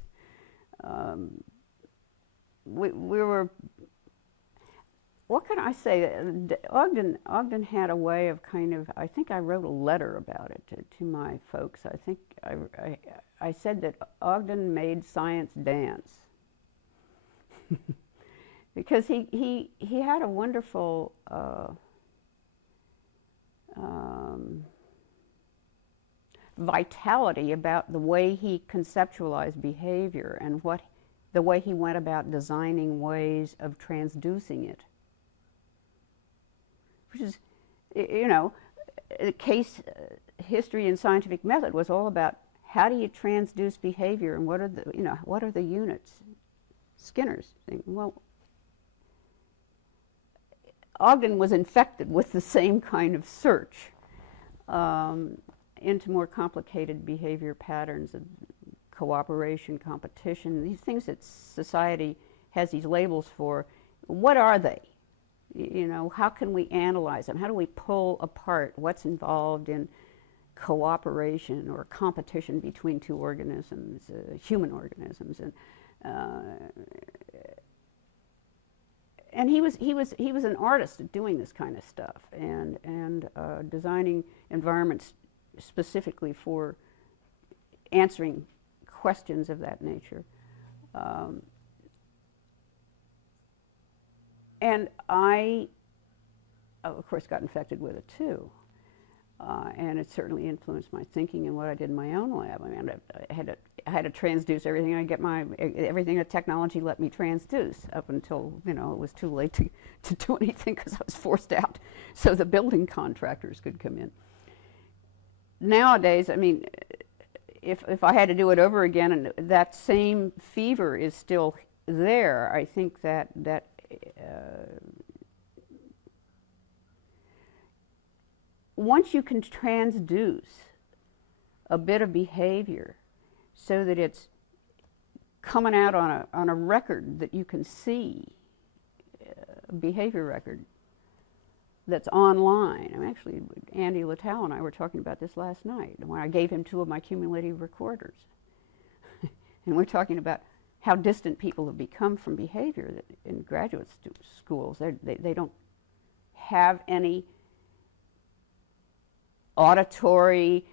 We were, what can I say? Ogden had a way of kind of, I think I wrote a letter about it to my folks. I think I said that Ogden made science dance. Because he had a wonderful vitality about the way he conceptualized behavior and the way he went about designing ways of transducing it. Which is, you know, case history and scientific method was all about how do you transduce behavior and what are the units? Skinner's thing. Well, Ogden was infected with the same kind of search into more complicated behavior patterns of cooperation, competition, these things that society has these labels for. What are they? You know, how can we analyze them? How do we pull apart what's involved in cooperation or competition between two organisms, human organisms, and he was an artist at doing this kind of stuff and designing environments specifically for answering questions of that nature. And I, of course, got infected with it too. And it certainly influenced my thinking and what I did in my own lab. I mean, I had to transduce everything. Everything that technology let me transduce up until, you know, it was too late to do anything because I was forced out so the building contractors could come in. Nowadays, I mean, if I had to do it over again and that same fever is still there, I think that once you can transduce a bit of behavior so that it's coming out on a record that you can see, a behavior record that's online. I mean, actually, Andy Littell and I were talking about this last night when I gave him 2 of my cumulative recorders. And we're talking about how distant people have become from behavior that in graduate schools. They don't have any auditory,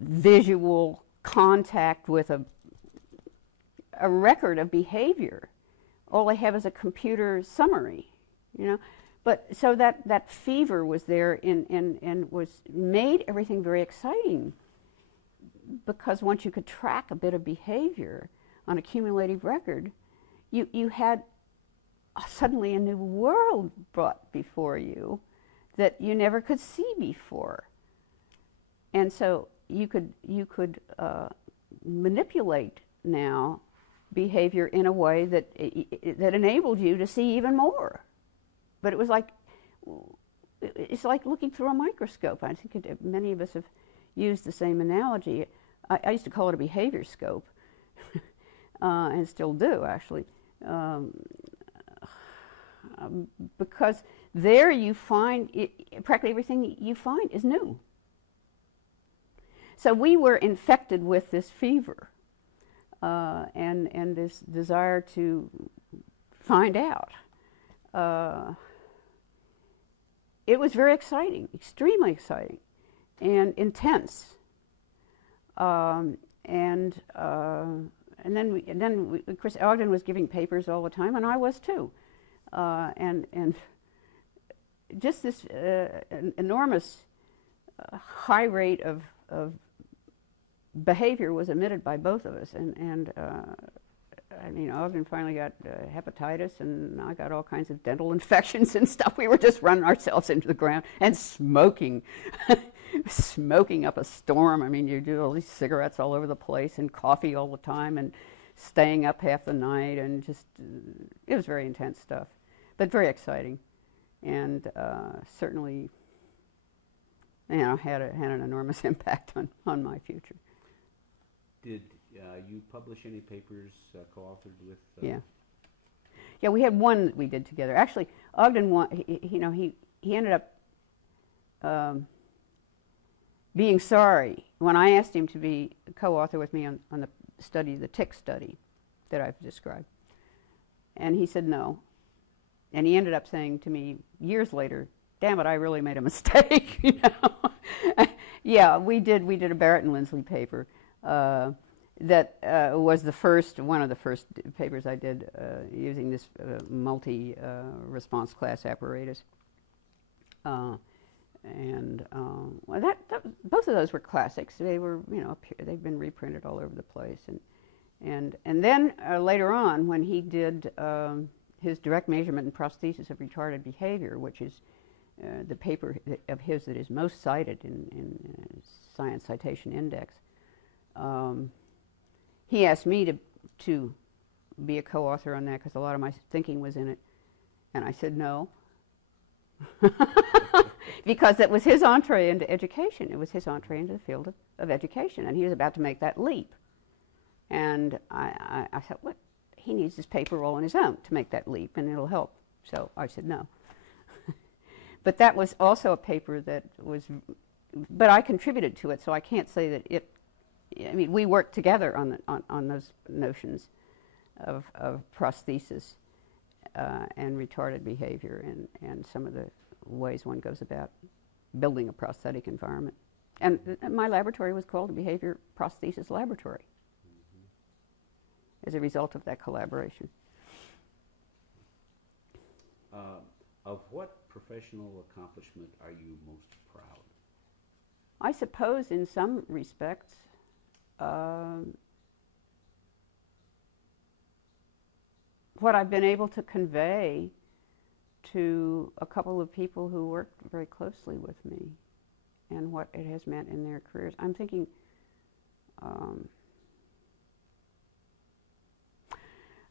visual contact with a record of behavior. All they have is a computer summary, you know. But so that fever was there and made everything very exciting, because once you could track a bit of behavior on a cumulative record, you had suddenly a new world brought before you that you never could see before. And so you could manipulate now behavior in a way that enabled you to see even more. But it was like, it's like looking through a microscope. I think many of us have used the same analogy. I used to call it a behavior scope, and still do, actually. Because there you find, practically everything you find is new. So we were infected with this fever and this desire to find out. It was very exciting, extremely exciting, and intense. And then of course, Ogden was giving papers all the time, and I was too. And just this enormous high rate of behavior was emitted by both of us, and I mean, Ogden finally got hepatitis, and I got all kinds of dental infections and stuff. We were just running ourselves into the ground and smoking, smoking up a storm. I mean, you do all these cigarettes all over the place and coffee all the time and staying up half the night, and just, it was very intense stuff, but very exciting, and certainly, you know, had an enormous impact on my future. Did you publish any papers co-authored with? Yeah. Yeah, we had one that we did together. Actually, Ogden, he ended up being sorry when I asked him to be co-author with me on the study, the tick study that I've described. And he said no. And he ended up saying to me years later, "Damn it, I really made a mistake." You know? Yeah, we did a Barrett and Lindsley paper. That was one of the first papers I did using this multi-response class apparatus. Well, both of those were classics. They were, they've been reprinted all over the place. And then later on, when he did his direct measurement and prosthesis of retarded behavior, which is the paper of his that is most cited in Science Citation Index, he asked me to be a co-author on that because a lot of my thinking was in it. And I said no. Because it was his entree into education. It was his entree into the field of education. And he was about to make that leap. And I thought, what? He needs this paper all on his own to make that leap, and it'll help. So I said no. But that was also a paper that was, but I contributed to it, so I can't say that it, I mean, we worked together on those notions of prosthesis and retarded behavior and some of the ways one goes about building a prosthetic environment. And my laboratory was called the Behavior Prosthesis Laboratory as a result of that collaboration. Of what professional accomplishment are you most proud? I suppose in some respects, what I've been able to convey to a couple of people who worked very closely with me and what it has meant in their careers. I'm thinking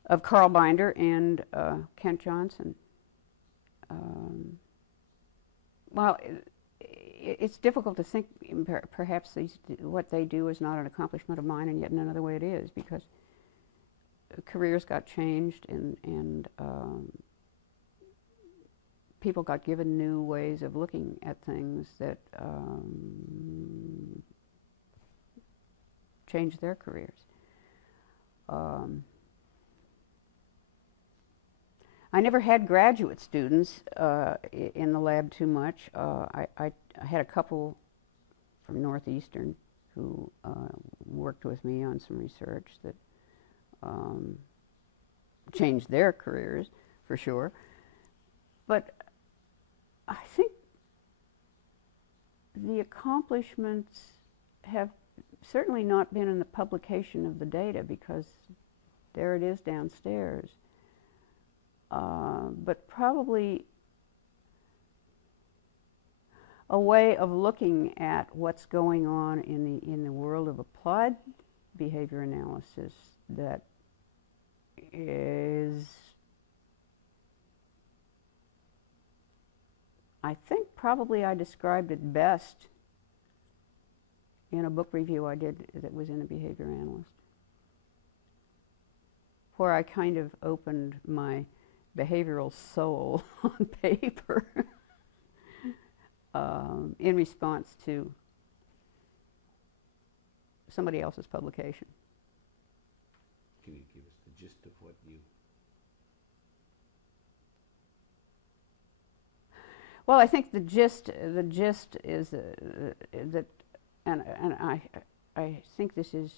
of Carl Binder and Kent Johnson. Well, it's difficult to think perhaps what they do is not an accomplishment of mine, and yet in another way it is, because careers got changed and people got given new ways of looking at things that changed their careers. I never had graduate students in the lab too much. I had a couple from Northeastern who worked with me on some research that changed their careers, for sure. But I think the accomplishments have certainly not been in the publication of the data, because there it is downstairs. But probably a way of looking at what's going on in the world of applied behavior analysis that is, I think probably I described it best in a book review I did that was in a Behavior Analyst, where I kind of opened my behavioral soul on paper in response to somebody else's publication. Can you give us the gist of what you... Well, I think the gist is that, and I think this has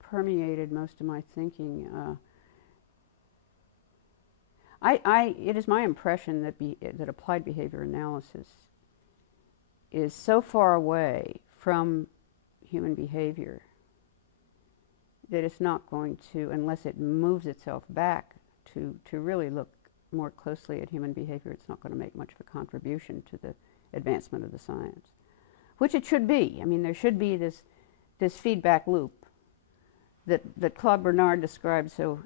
permeated most of my thinking. It is my impression that applied behavior analysis is so far away from human behavior that it's not going to, unless it moves itself back to really look more closely at human behavior, it's not going to make much of a contribution to the advancement of the science, which it should be. I mean, there should be this feedback loop that Claude Bernard described so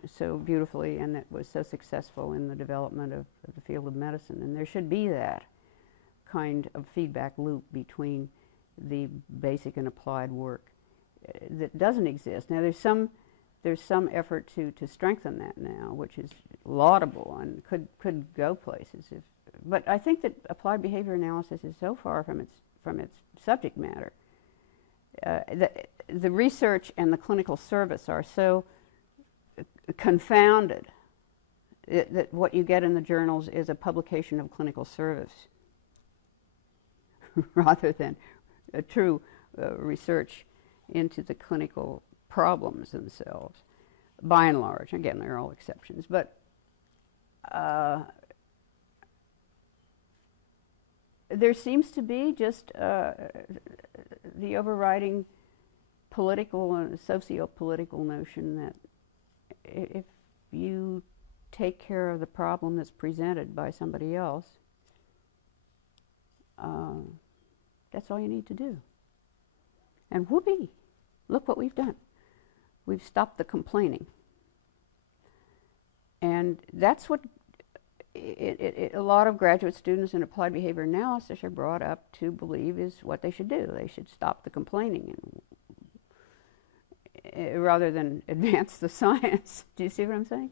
beautifully, and that was so successful in the development of the field of medicine. And there should be that kind of feedback loop between the basic and applied work that doesn't exist. Now there's some effort to strengthen that now, which is laudable and could go places. But I think that applied behavior analysis is so far from its subject matter. The research and the clinical service are so confounded that what you get in the journals is a publication of clinical service rather than a true research into the clinical problems themselves, by and large. Again, there are all exceptions, but there seems to be just the overriding political and socio-political notion that if you take care of the problem that's presented by somebody else, that's all you need to do. And whoopee, look what we've done. We've stopped the complaining. And that's what a lot of graduate students in applied behavior analysis are brought up to believe is what they should do. They should stop the complaining and, rather than advance the science. Do you see what I'm saying?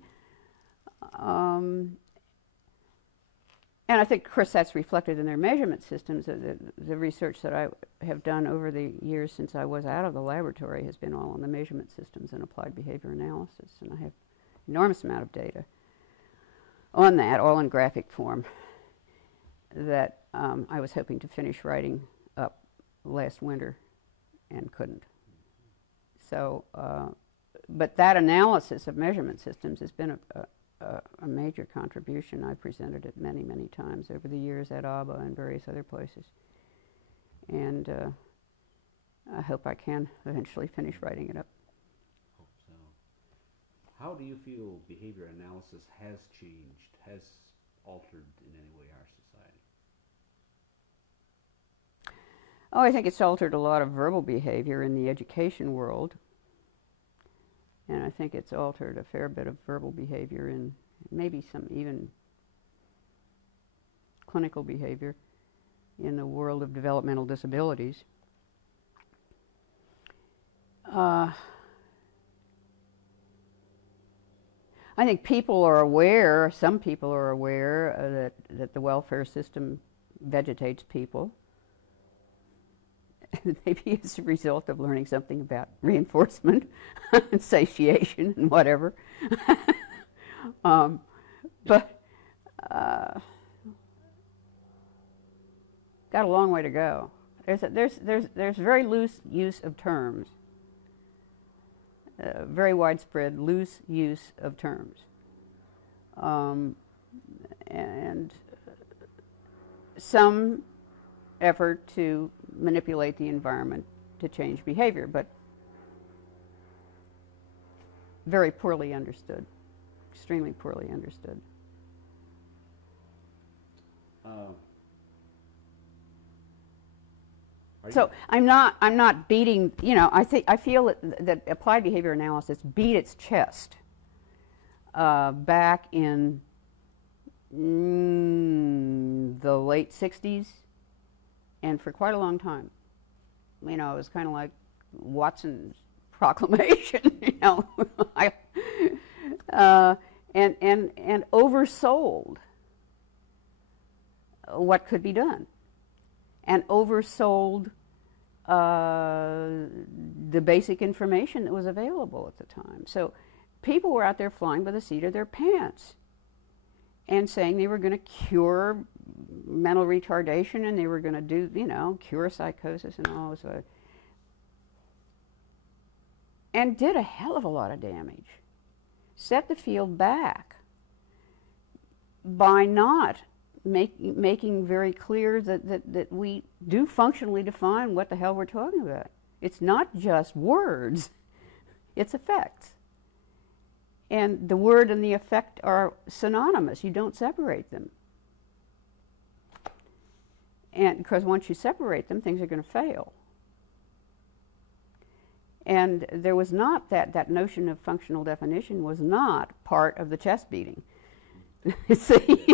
And I think, of course, that's reflected in their measurement systems. The research that I have done over the years since I was out of the laboratory has been all on the measurement systems and applied behavior analysis. And I have an enormous amount of data on that, all in graphic form, that I was hoping to finish writing up last winter and couldn't. So, but that analysis of measurement systems has been a major contribution. I presented it many, many times over the years at ABA and various other places. And I hope I can eventually finish writing it up. Hope so. How do you feel behavior analysis has changed, has altered in any way our society? Oh, I think it's altered a lot of verbal behavior in the education world. And I think it's altered a fair bit of verbal behavior in maybe some even clinical behavior in the world of developmental disabilities. I think people are aware, some people are aware that the welfare system vegetates people. Maybe as a result of learning something about reinforcement and satiation and whatever. But got a long way to go. There's very loose use of terms, very widespread loose use of terms, and some effort to manipulate the environment to change behavior, but very poorly understood, extremely poorly understood. So I'm not beating, you know, I feel that applied behavior analysis beat its chest back in the late 60s and for quite a long time. You know, it was kind of like Watson's proclamation, you know, and oversold what could be done, and oversold the basic information that was available at the time. So people were out there flying by the seat of their pants and saying they were going to cure mental retardation and they were going to do, you know, cure psychosis and all this. And did a hell of a lot of damage. Set the field back by not making very clear that we do functionally define what the hell we're talking about. It's not just words, it's effects. And the word and the effect are synonymous. You don't separate them. And because once you separate them, things are going to fail. And there was not that notion of functional definition was not part of the chest beating. See?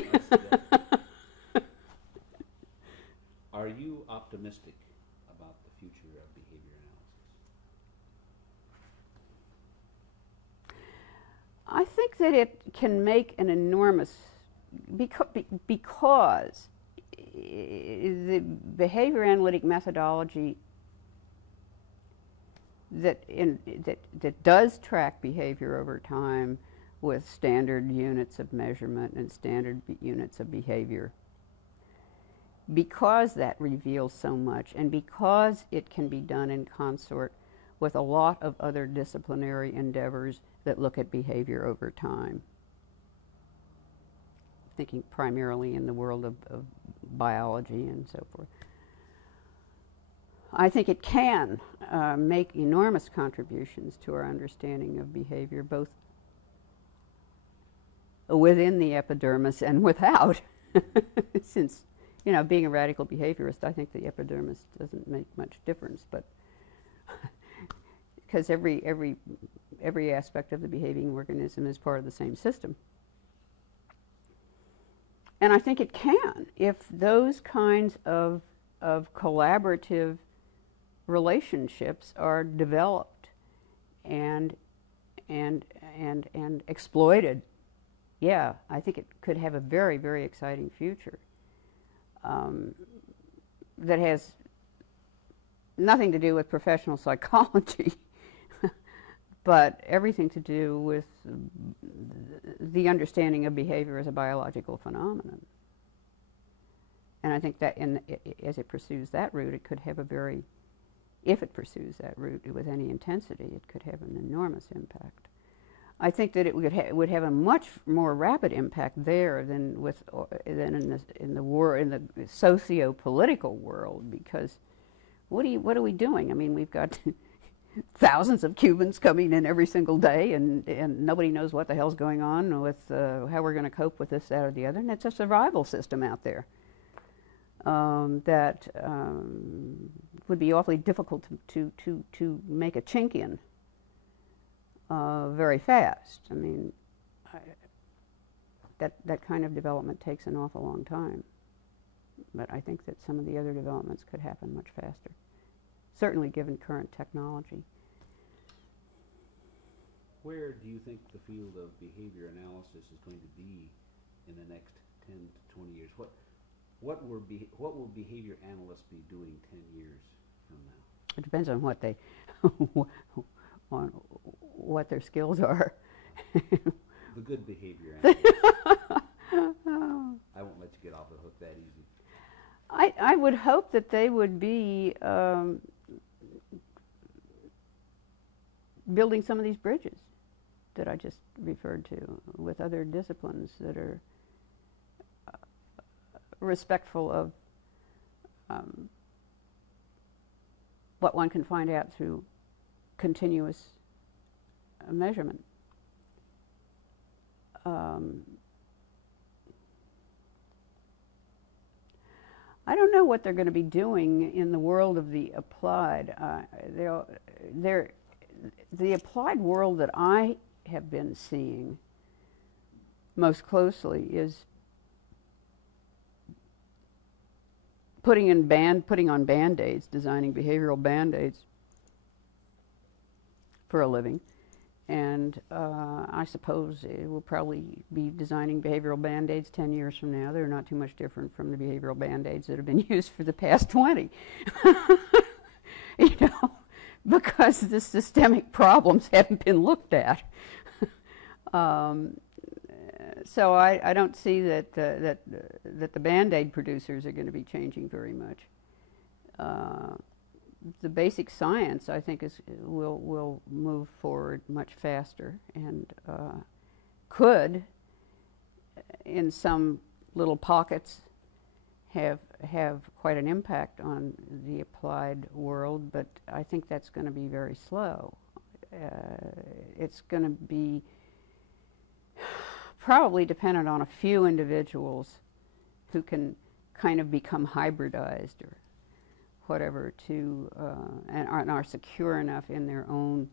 Are you optimistic about the future of behavior that it can make an enormous, because the behavior analytic methodology that does track behavior over time with standard units of measurement and standard units of behavior, because that reveals so much, and because it can be done in consort with a lot of other disciplinary endeavors that look at behavior over time. Thinking primarily in the world of biology and so forth. I think it can make enormous contributions to our understanding of behavior, both within the epidermis and without. Since, you know, being a radical behaviorist, I think the epidermis doesn't make much difference, but because every aspect of the behaving organism is part of the same system. And I think it can, if those kinds of collaborative relationships are developed and exploited. Yeah, I think it could have a very, very exciting future that has nothing to do with professional psychology, but everything to do with the understanding of behavior as a biological phenomenon. And I think that as it pursues that route, it could have a very, if it pursues that route with any intensity, it could have an enormous impact. I think that it would have a much more rapid impact there than in the socio-political world, because what are we doing? I mean, we've got thousands of Cubans coming in every single day, and nobody knows what the hell's going on with how we're going to cope with this, that, or the other, and it's a survival system out there that would be awfully difficult to make a chink in very fast. I mean, that kind of development takes an awful long time, but I think that some of the other developments could happen much faster, certainly given current technology. Where do you think the field of behavior analysis is going to be in the next 10 to 20 years? What will behavior analysts be doing 10 years from now? It depends on what they on what their skills are. The good behavior analyst. I won't let you get off the hook that easy. I would hope that they would be building some of these bridges that I just referred to with other disciplines that are respectful of what one can find out through continuous measurement. I don't know what they're going to be doing in the world of the applied. The applied world that I have been seeing most closely is putting on Band-Aids, designing behavioral Band-Aids for a living. And I suppose it will probably be designing behavioral Band-Aids 10 years from now. They're not too much different from the behavioral Band-Aids that have been used for the past 20. You know, because the systemic problems haven't been looked at. So I don't see that the Band-Aid producers are going to be changing very much. The basic science, I think, will move forward much faster and could, in some little pockets, have quite an impact on the applied world, but I think that's going to be very slow. It's going to be probably dependent on a few individuals who can kind of become hybridized or whatever to and are secure enough in their own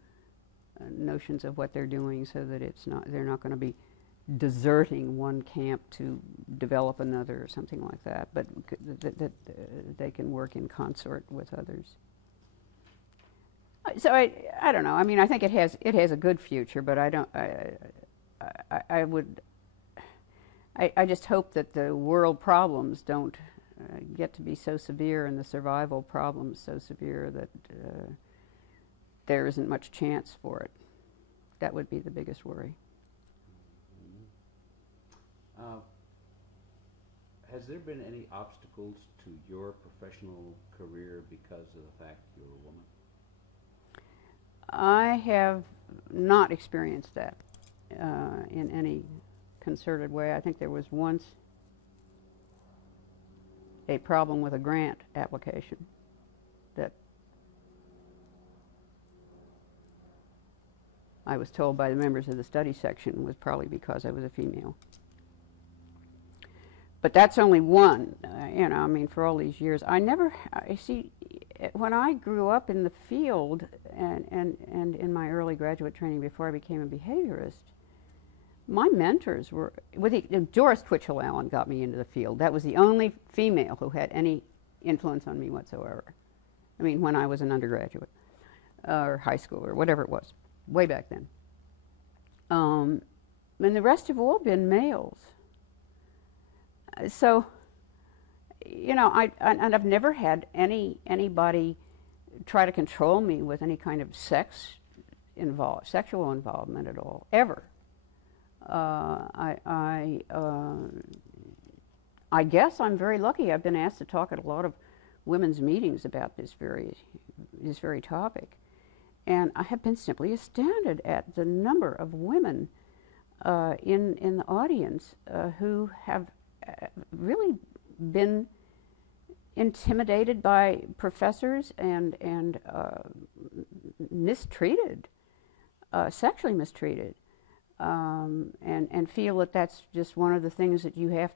notions of what they're doing, so that they're not going to be deserting one camp to develop another or something like that, but that they can work in consort with others. So I don't know. I mean, I think it has a good future, but I just hope that the world problems don't get to be so severe and the survival problems so severe that there isn't much chance for it. That would be the biggest worry. Has there been any obstacles to your professional career because of the fact you're a woman? I have not experienced that in any concerted way. I think there was once a problem with a grant application that I was told by the members of the study section was probably because I was a female. But that's only one, you know, I mean, for all these years. I see, when I grew up in the field and in my early graduate training before I became a behaviorist, my mentors were, Doris Twitchell Allen got me into the field. That was the only female who had any influence on me whatsoever. I mean, when I was an undergraduate or high school or whatever it was, way back then. And the rest have all been males. So, you know, I've never had anybody try to control me with any kind of sexual involvement at all, ever. I guess I'm very lucky. I've been asked to talk at a lot of women's meetings about this very topic, and I have been simply astounded at the number of women in the audience who have really been intimidated by professors and mistreated, sexually mistreated, and feel that that's just one of the things that you have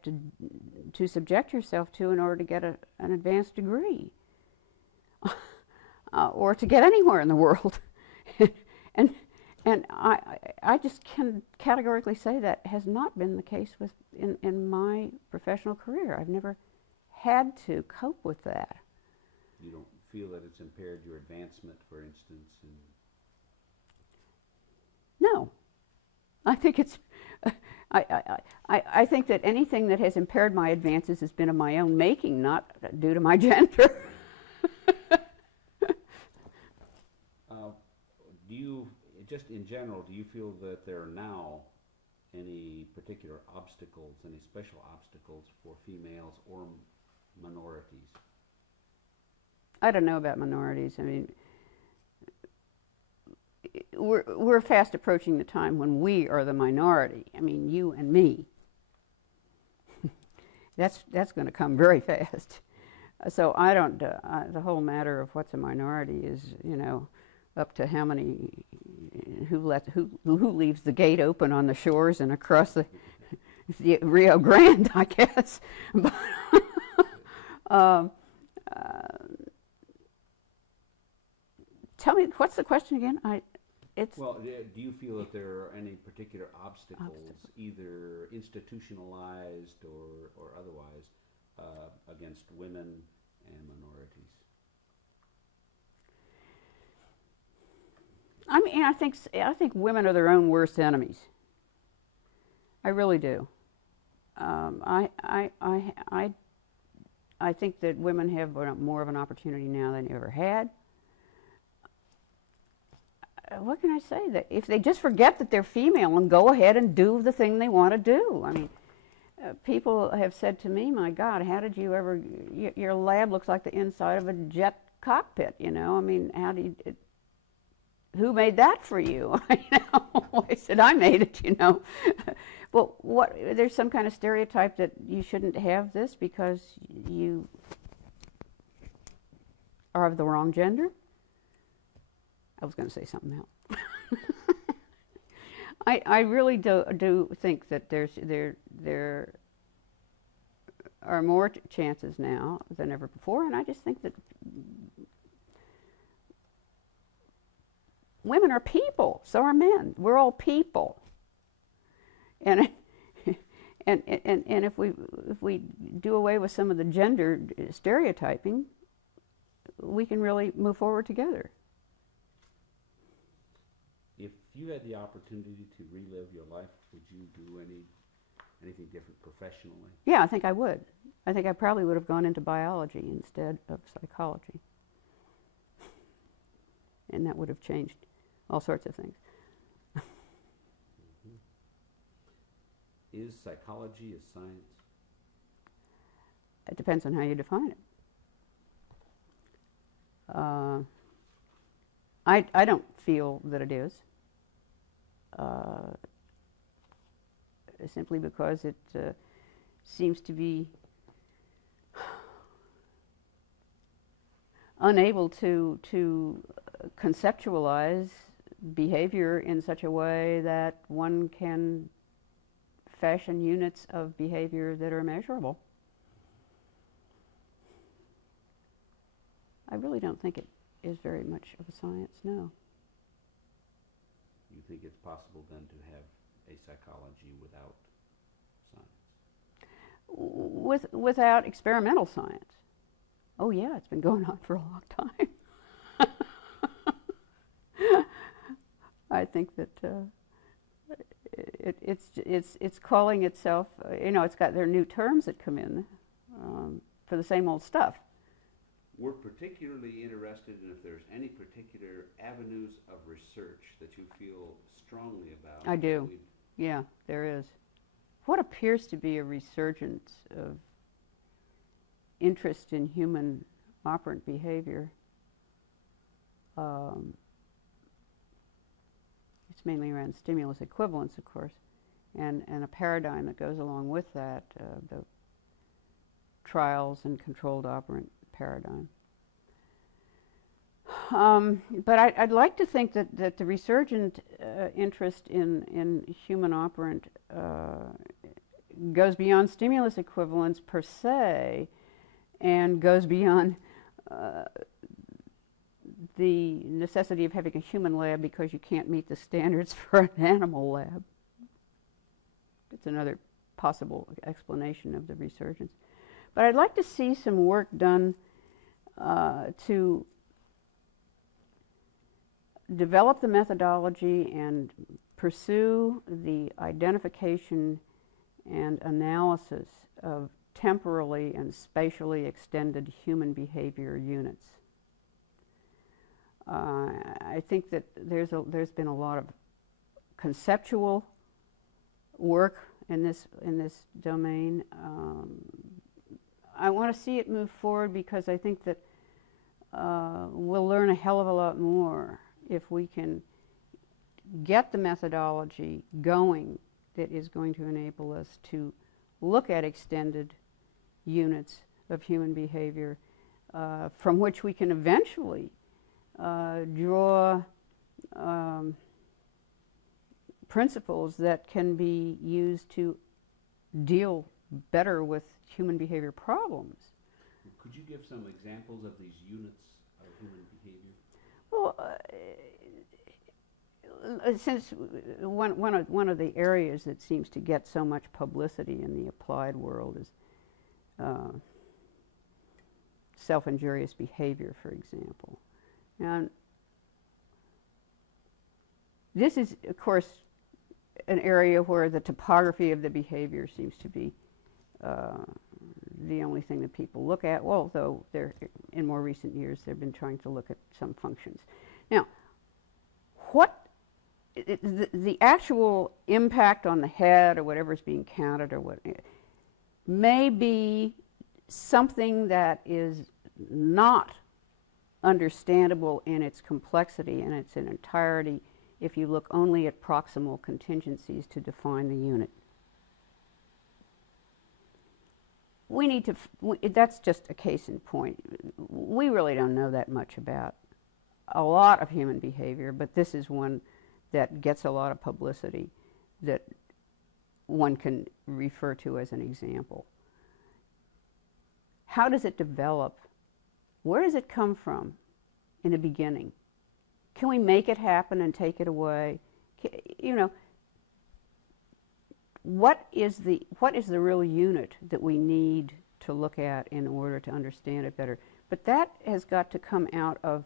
to subject yourself to in order to get an advanced degree, or to get anywhere in the world. And I just can categorically say that has not been the case in my professional career. I've never had to cope with that. You don't feel that it's impaired your advancement, for instance? No. I think it's, I think that anything that has impaired my advances has been of my own making, not due to my gender. Do you, just in general, do you feel that there are now any particular obstacles, any special obstacles for females or minorities? I don't know about minorities. I mean, we're fast approaching the time when we are the minority. I mean, you and me. That's going to come very fast. So I don't. The whole matter of what's a minority is, you know, up to how many, who leaves the gate open on the shores and across the Rio Grande, I guess. But, tell me, what's the question again? Well, do you feel that there are any particular obstacles, either institutionalized or otherwise, against women and minorities? I mean, I think women are their own worst enemies. I really do. I think that women have more of an opportunity now than they ever had. What can I say? That if they just forget that they're female and go ahead and do the thing they want to do. I mean, people have said to me, "My God, how did you ever? Your lab looks like the inside of a jet cockpit." You know, I mean, how do you? Who made that for you? I said, I made it, you know. Well, there's some kind of stereotype that you shouldn't have this because you are of the wrong gender? I was going to say something else. I really do think that there are more chances now than ever before, and I just think that women are people, so are men. We're all people, and if we do away with some of the gender stereotyping, we can really move forward together. If If you had the opportunity to relive your life, would you do anything different professionally? Yeah, I think I would. I think I probably would have gone into biology instead of psychology. And that would have changed all sorts of things. Mm-hmm. Is psychology a science? It depends on how you define it. I don't feel that it is, simply because it seems to be unable to conceptualize behavior in such a way that one can fashion units of behavior that are measurable. I really don't think it is very much of a science, no. You think it's possible then to have a psychology without science? Without experimental science. Oh yeah, it's been going on for a long time. I think that it's calling itself, it's got their new terms that come in for the same old stuff. We're particularly interested in if there's any particular avenues of research that you feel strongly about. I do. Yeah, there is. What appears to be a resurgence of interest in human operant behavior. It's mainly around stimulus equivalence, of course, and a paradigm that goes along with that, the trials and controlled operant paradigm. But I'd like to think that the resurgent interest in human operant goes beyond stimulus equivalence per se, and goes beyond the necessity of having a human lab because you can't meet the standards for an animal lab. It's another possible explanation of the resurgence. But I'd like to see some work done to develop the methodology and pursue the identification and analysis of temporally and spatially extended human behavior units. I think that there's been a lot of conceptual work in this domain. I want to see it move forward because I think that we'll learn a hell of a lot more if we can get the methodology going that is going to enable us to look at extended units of human behavior from which we can eventually draw principles that can be used to deal better with human behavior problems. Could you give some examples of these units of human behavior? Well, since one of the areas that seems to get so much publicity in the applied world is self-injurious behavior, for example. And this is, of course, an area where the topography of the behavior seems to be the only thing that people look at, well, though in more recent years they've been trying to look at some functions. Now, the actual impact on the head or whatever is being counted or what may be something that is not understandable in its complexity and its entirety if you look only at proximal contingencies to define the unit. We need to, that's just a case in point. We really don't know that much about a lot of human behavior, but this is one that gets a lot of publicity that one can refer to as an example. How does it develop? Where does it come from in the beginning? Can we make it happen and take it away? What is the real unit that we need to look at in order to understand it better? But that has got to come out of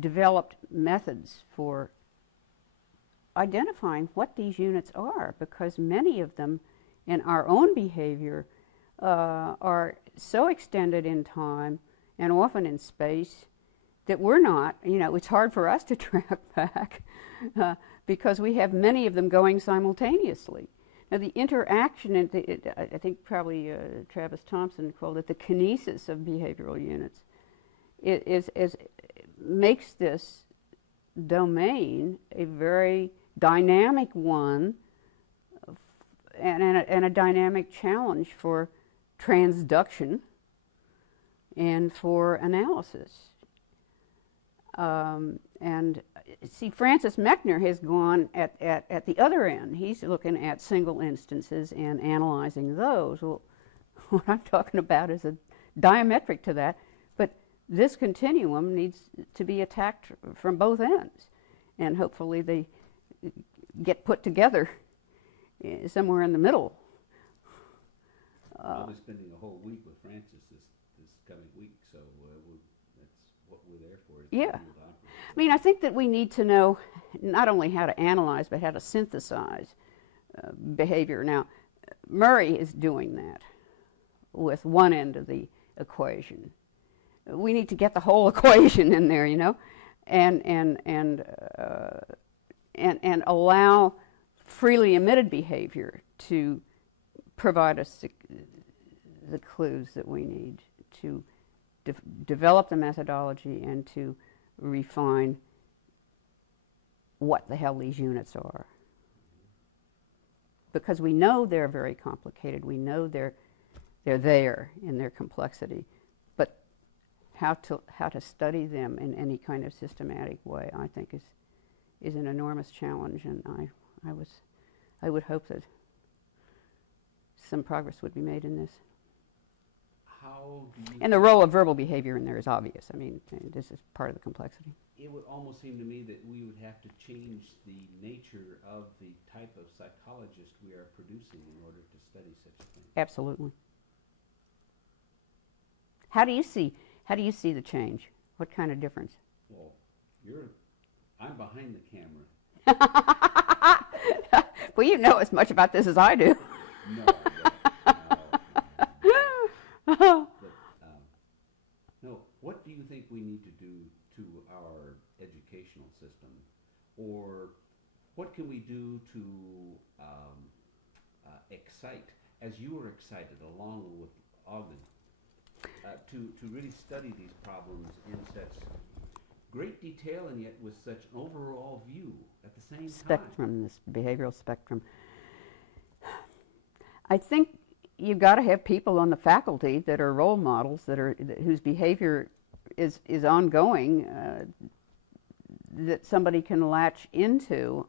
developed methods for identifying what these units are, because many of them in our own behavior are so extended in time and often in space that we're not, it's hard for us to track back because we have many of them going simultaneously. Now, the interaction, I think probably Travis Thompson called it the kinesis of behavioral units, makes this domain a very dynamic one and a dynamic challenge for transduction and for analysis. And see, Francis Mechner has gone at the other end. He's looking at single instances and analyzing those. Well, what I'm talking about is a diametric to that, but this continuum needs to be attacked from both ends, and hopefully they get put together somewhere in the middle. I'll be spending a whole week with Francis this coming week, so that's what we're there for. Yeah. I mean, I think that we need to know not only how to analyze, but how to synthesize behavior. Now, Murray is doing that with one end of the equation. We need to get the whole equation in there, and allow freely emitted behavior to provide us the clues that we need to develop the methodology and to refine what the hell these units are. Because we know they're very complicated. We know they're there in their complexity. But how to study them in any kind of systematic way, I think, is an enormous challenge, and I would hope that some progress would be made in this. How do you... And the role of verbal behavior in there is obvious. I mean, this is part of the complexity. It would almost seem to me that we would have to change the nature of the type of psychologist we are producing in order to study such a thing. Absolutely. How do you see the change? What kind of difference? Well, I'm behind the camera. Well, you know as much about this as I do. No, I don't. No, what do you think we need to do to our educational system? Or what can we do to excite, as you were excited along with Ogden, to really study these problems in such great detail and yet with such an overall view at the same time? This behavioral spectrum. I think you've got to have people on the faculty that are role models, whose behavior is ongoing, that somebody can latch into,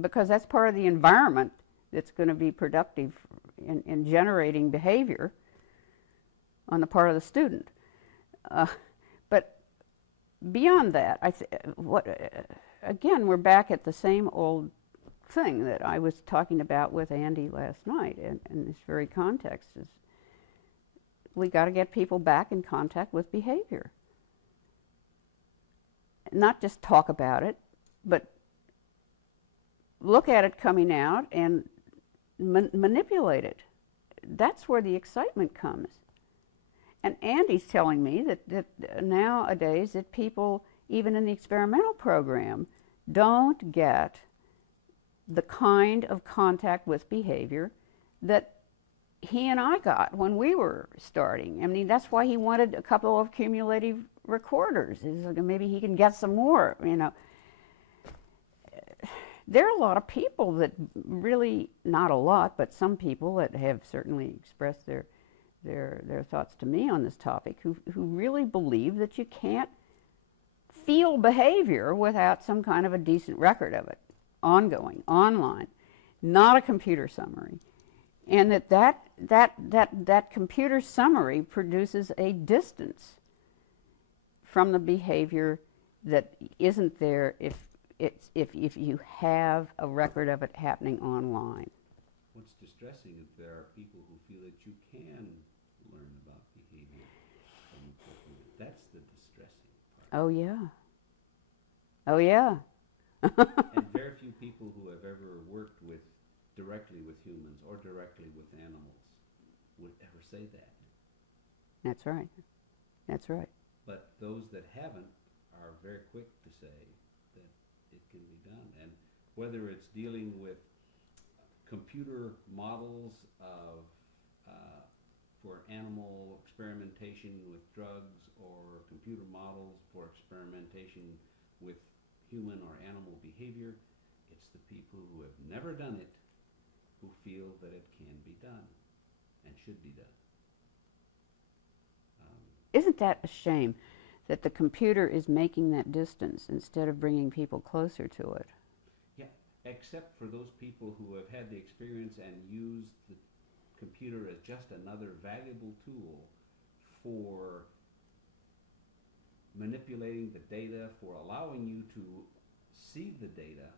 because that's part of the environment that's going to be productive in generating behavior on the part of the student. But beyond that, again, we're back at the same old thing that I was talking about with Andy last night in this very context. Is we got to get people back in contact with behavior. Not just talk about it, but look at it coming out and manipulate it. That's where the excitement comes. And Andy's telling me that nowadays that people, even in the experimental program, don't get the kind of contact with behavior that he and I got when we were starting. I mean, that's why he wanted a couple of cumulative recorders. He's like, maybe he can get some more, There are a lot of people that really, not a lot, but some people that have certainly expressed their thoughts to me on this topic who really believe that you can't feel behavior without some kind of a decent record of it, ongoing, online, not a computer summary. And that computer summary produces a distance from the behavior that isn't there if you have a record of it happening online. What's distressing is there are people who feel that you can learn about behavior. That's the distressing part. Oh, yeah. Oh, yeah. And very few people who have ever worked directly with humans or directly with animals would ever say that. That's right. That's right. But those that haven't are very quick to say that it can be done. And whether it's dealing with computer models of for animal experimentation with drugs, or computer models for experimentation with human or animal behavior, it's the people who have never done it who feel that it can be done and should be done. Isn't that a shame that the computer is making that distance instead of bringing people closer to it? Yeah, except for those people who have had the experience and used the computer as just another valuable tool for manipulating the data, for allowing you to see the data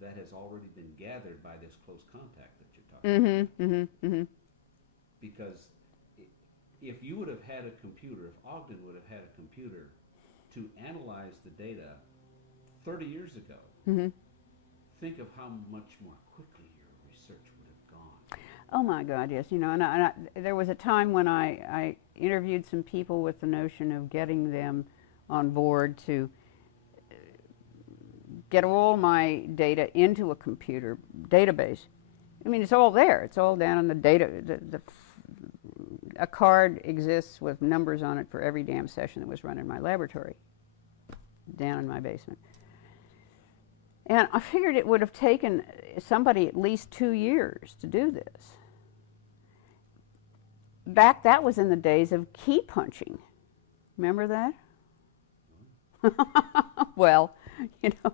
that has already been gathered by this close contact that you're talking about. Because if you would have had a computer, if Ogden would have had a computer to analyze the data 30 years ago, think of how much more quickly your research would have gone. Oh my God, yes. You know, and there was a time when I interviewed some people with the notion of getting them on board to get all my data into a computer database. I mean, it's all there. It's all down in the data. A card exists with numbers on it for every damn session that was run in my laboratory, down in my basement. And I figured it would have taken somebody at least 2 years to do this. That was in the days of key punching. Remember that? Well, you know,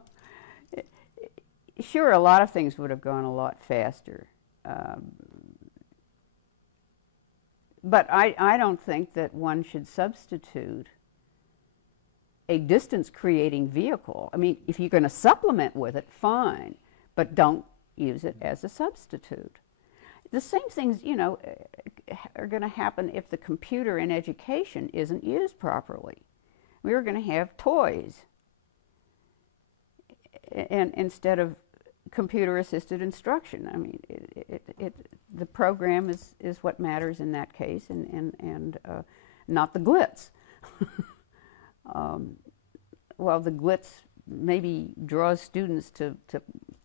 sure, a lot of things would have gone a lot faster. But I don't think that one should substitute a distance-creating vehicle. I mean, if you're going to supplement with it, fine, but don't use it as a substitute. The same things, you know, are going to happen if the computer in education isn't used properly. We're going to have toys and instead of computer-assisted instruction. I mean, the program is what matters in that case, and not the glitz. While the glitz maybe draws students to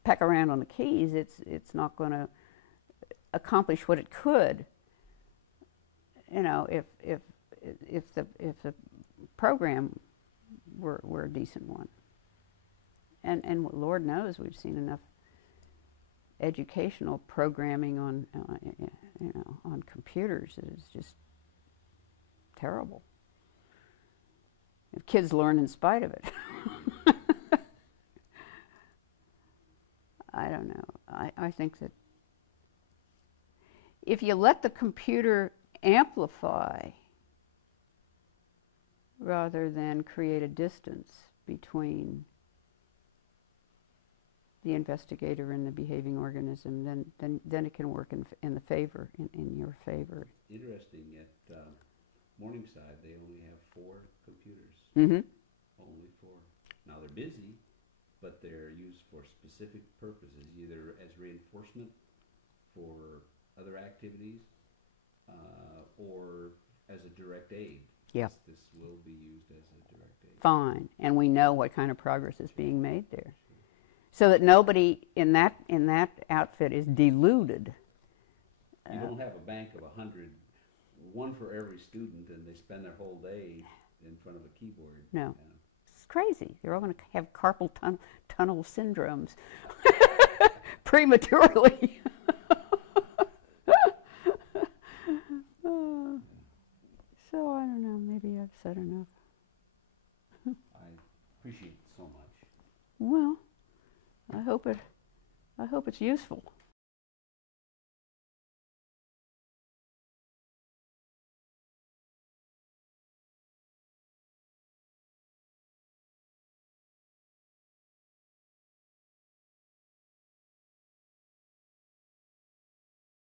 peck around on the keys, it's not going to accomplish what it could. You know, if the program were a decent one. And Lord knows we've seen enough educational programming on you know, on computers that is just terrible. If kids learn in spite of it. I don't know. I think that if you let the computer amplify rather than create a distance between the investigator and the behaving organism, then it can work in the favor, in your favor. Interesting. At Morningside, they only have 4 computers. Only 4. Now they're busy, but they're used for specific purposes, either as reinforcement for other activities or as a direct aid. Yeah. This will be used as a direct aid. Fine, and we know what kind of progress is being made there, so that nobody in that outfit is deluded. You won't have a bank of 100, one for every student, and they spend their whole day in front of a keyboard. No. It's crazy. They're all going to have carpal tunnel syndromes prematurely. So I don't know, maybe I've said enough. I appreciate it so much. Well, I hope it's useful.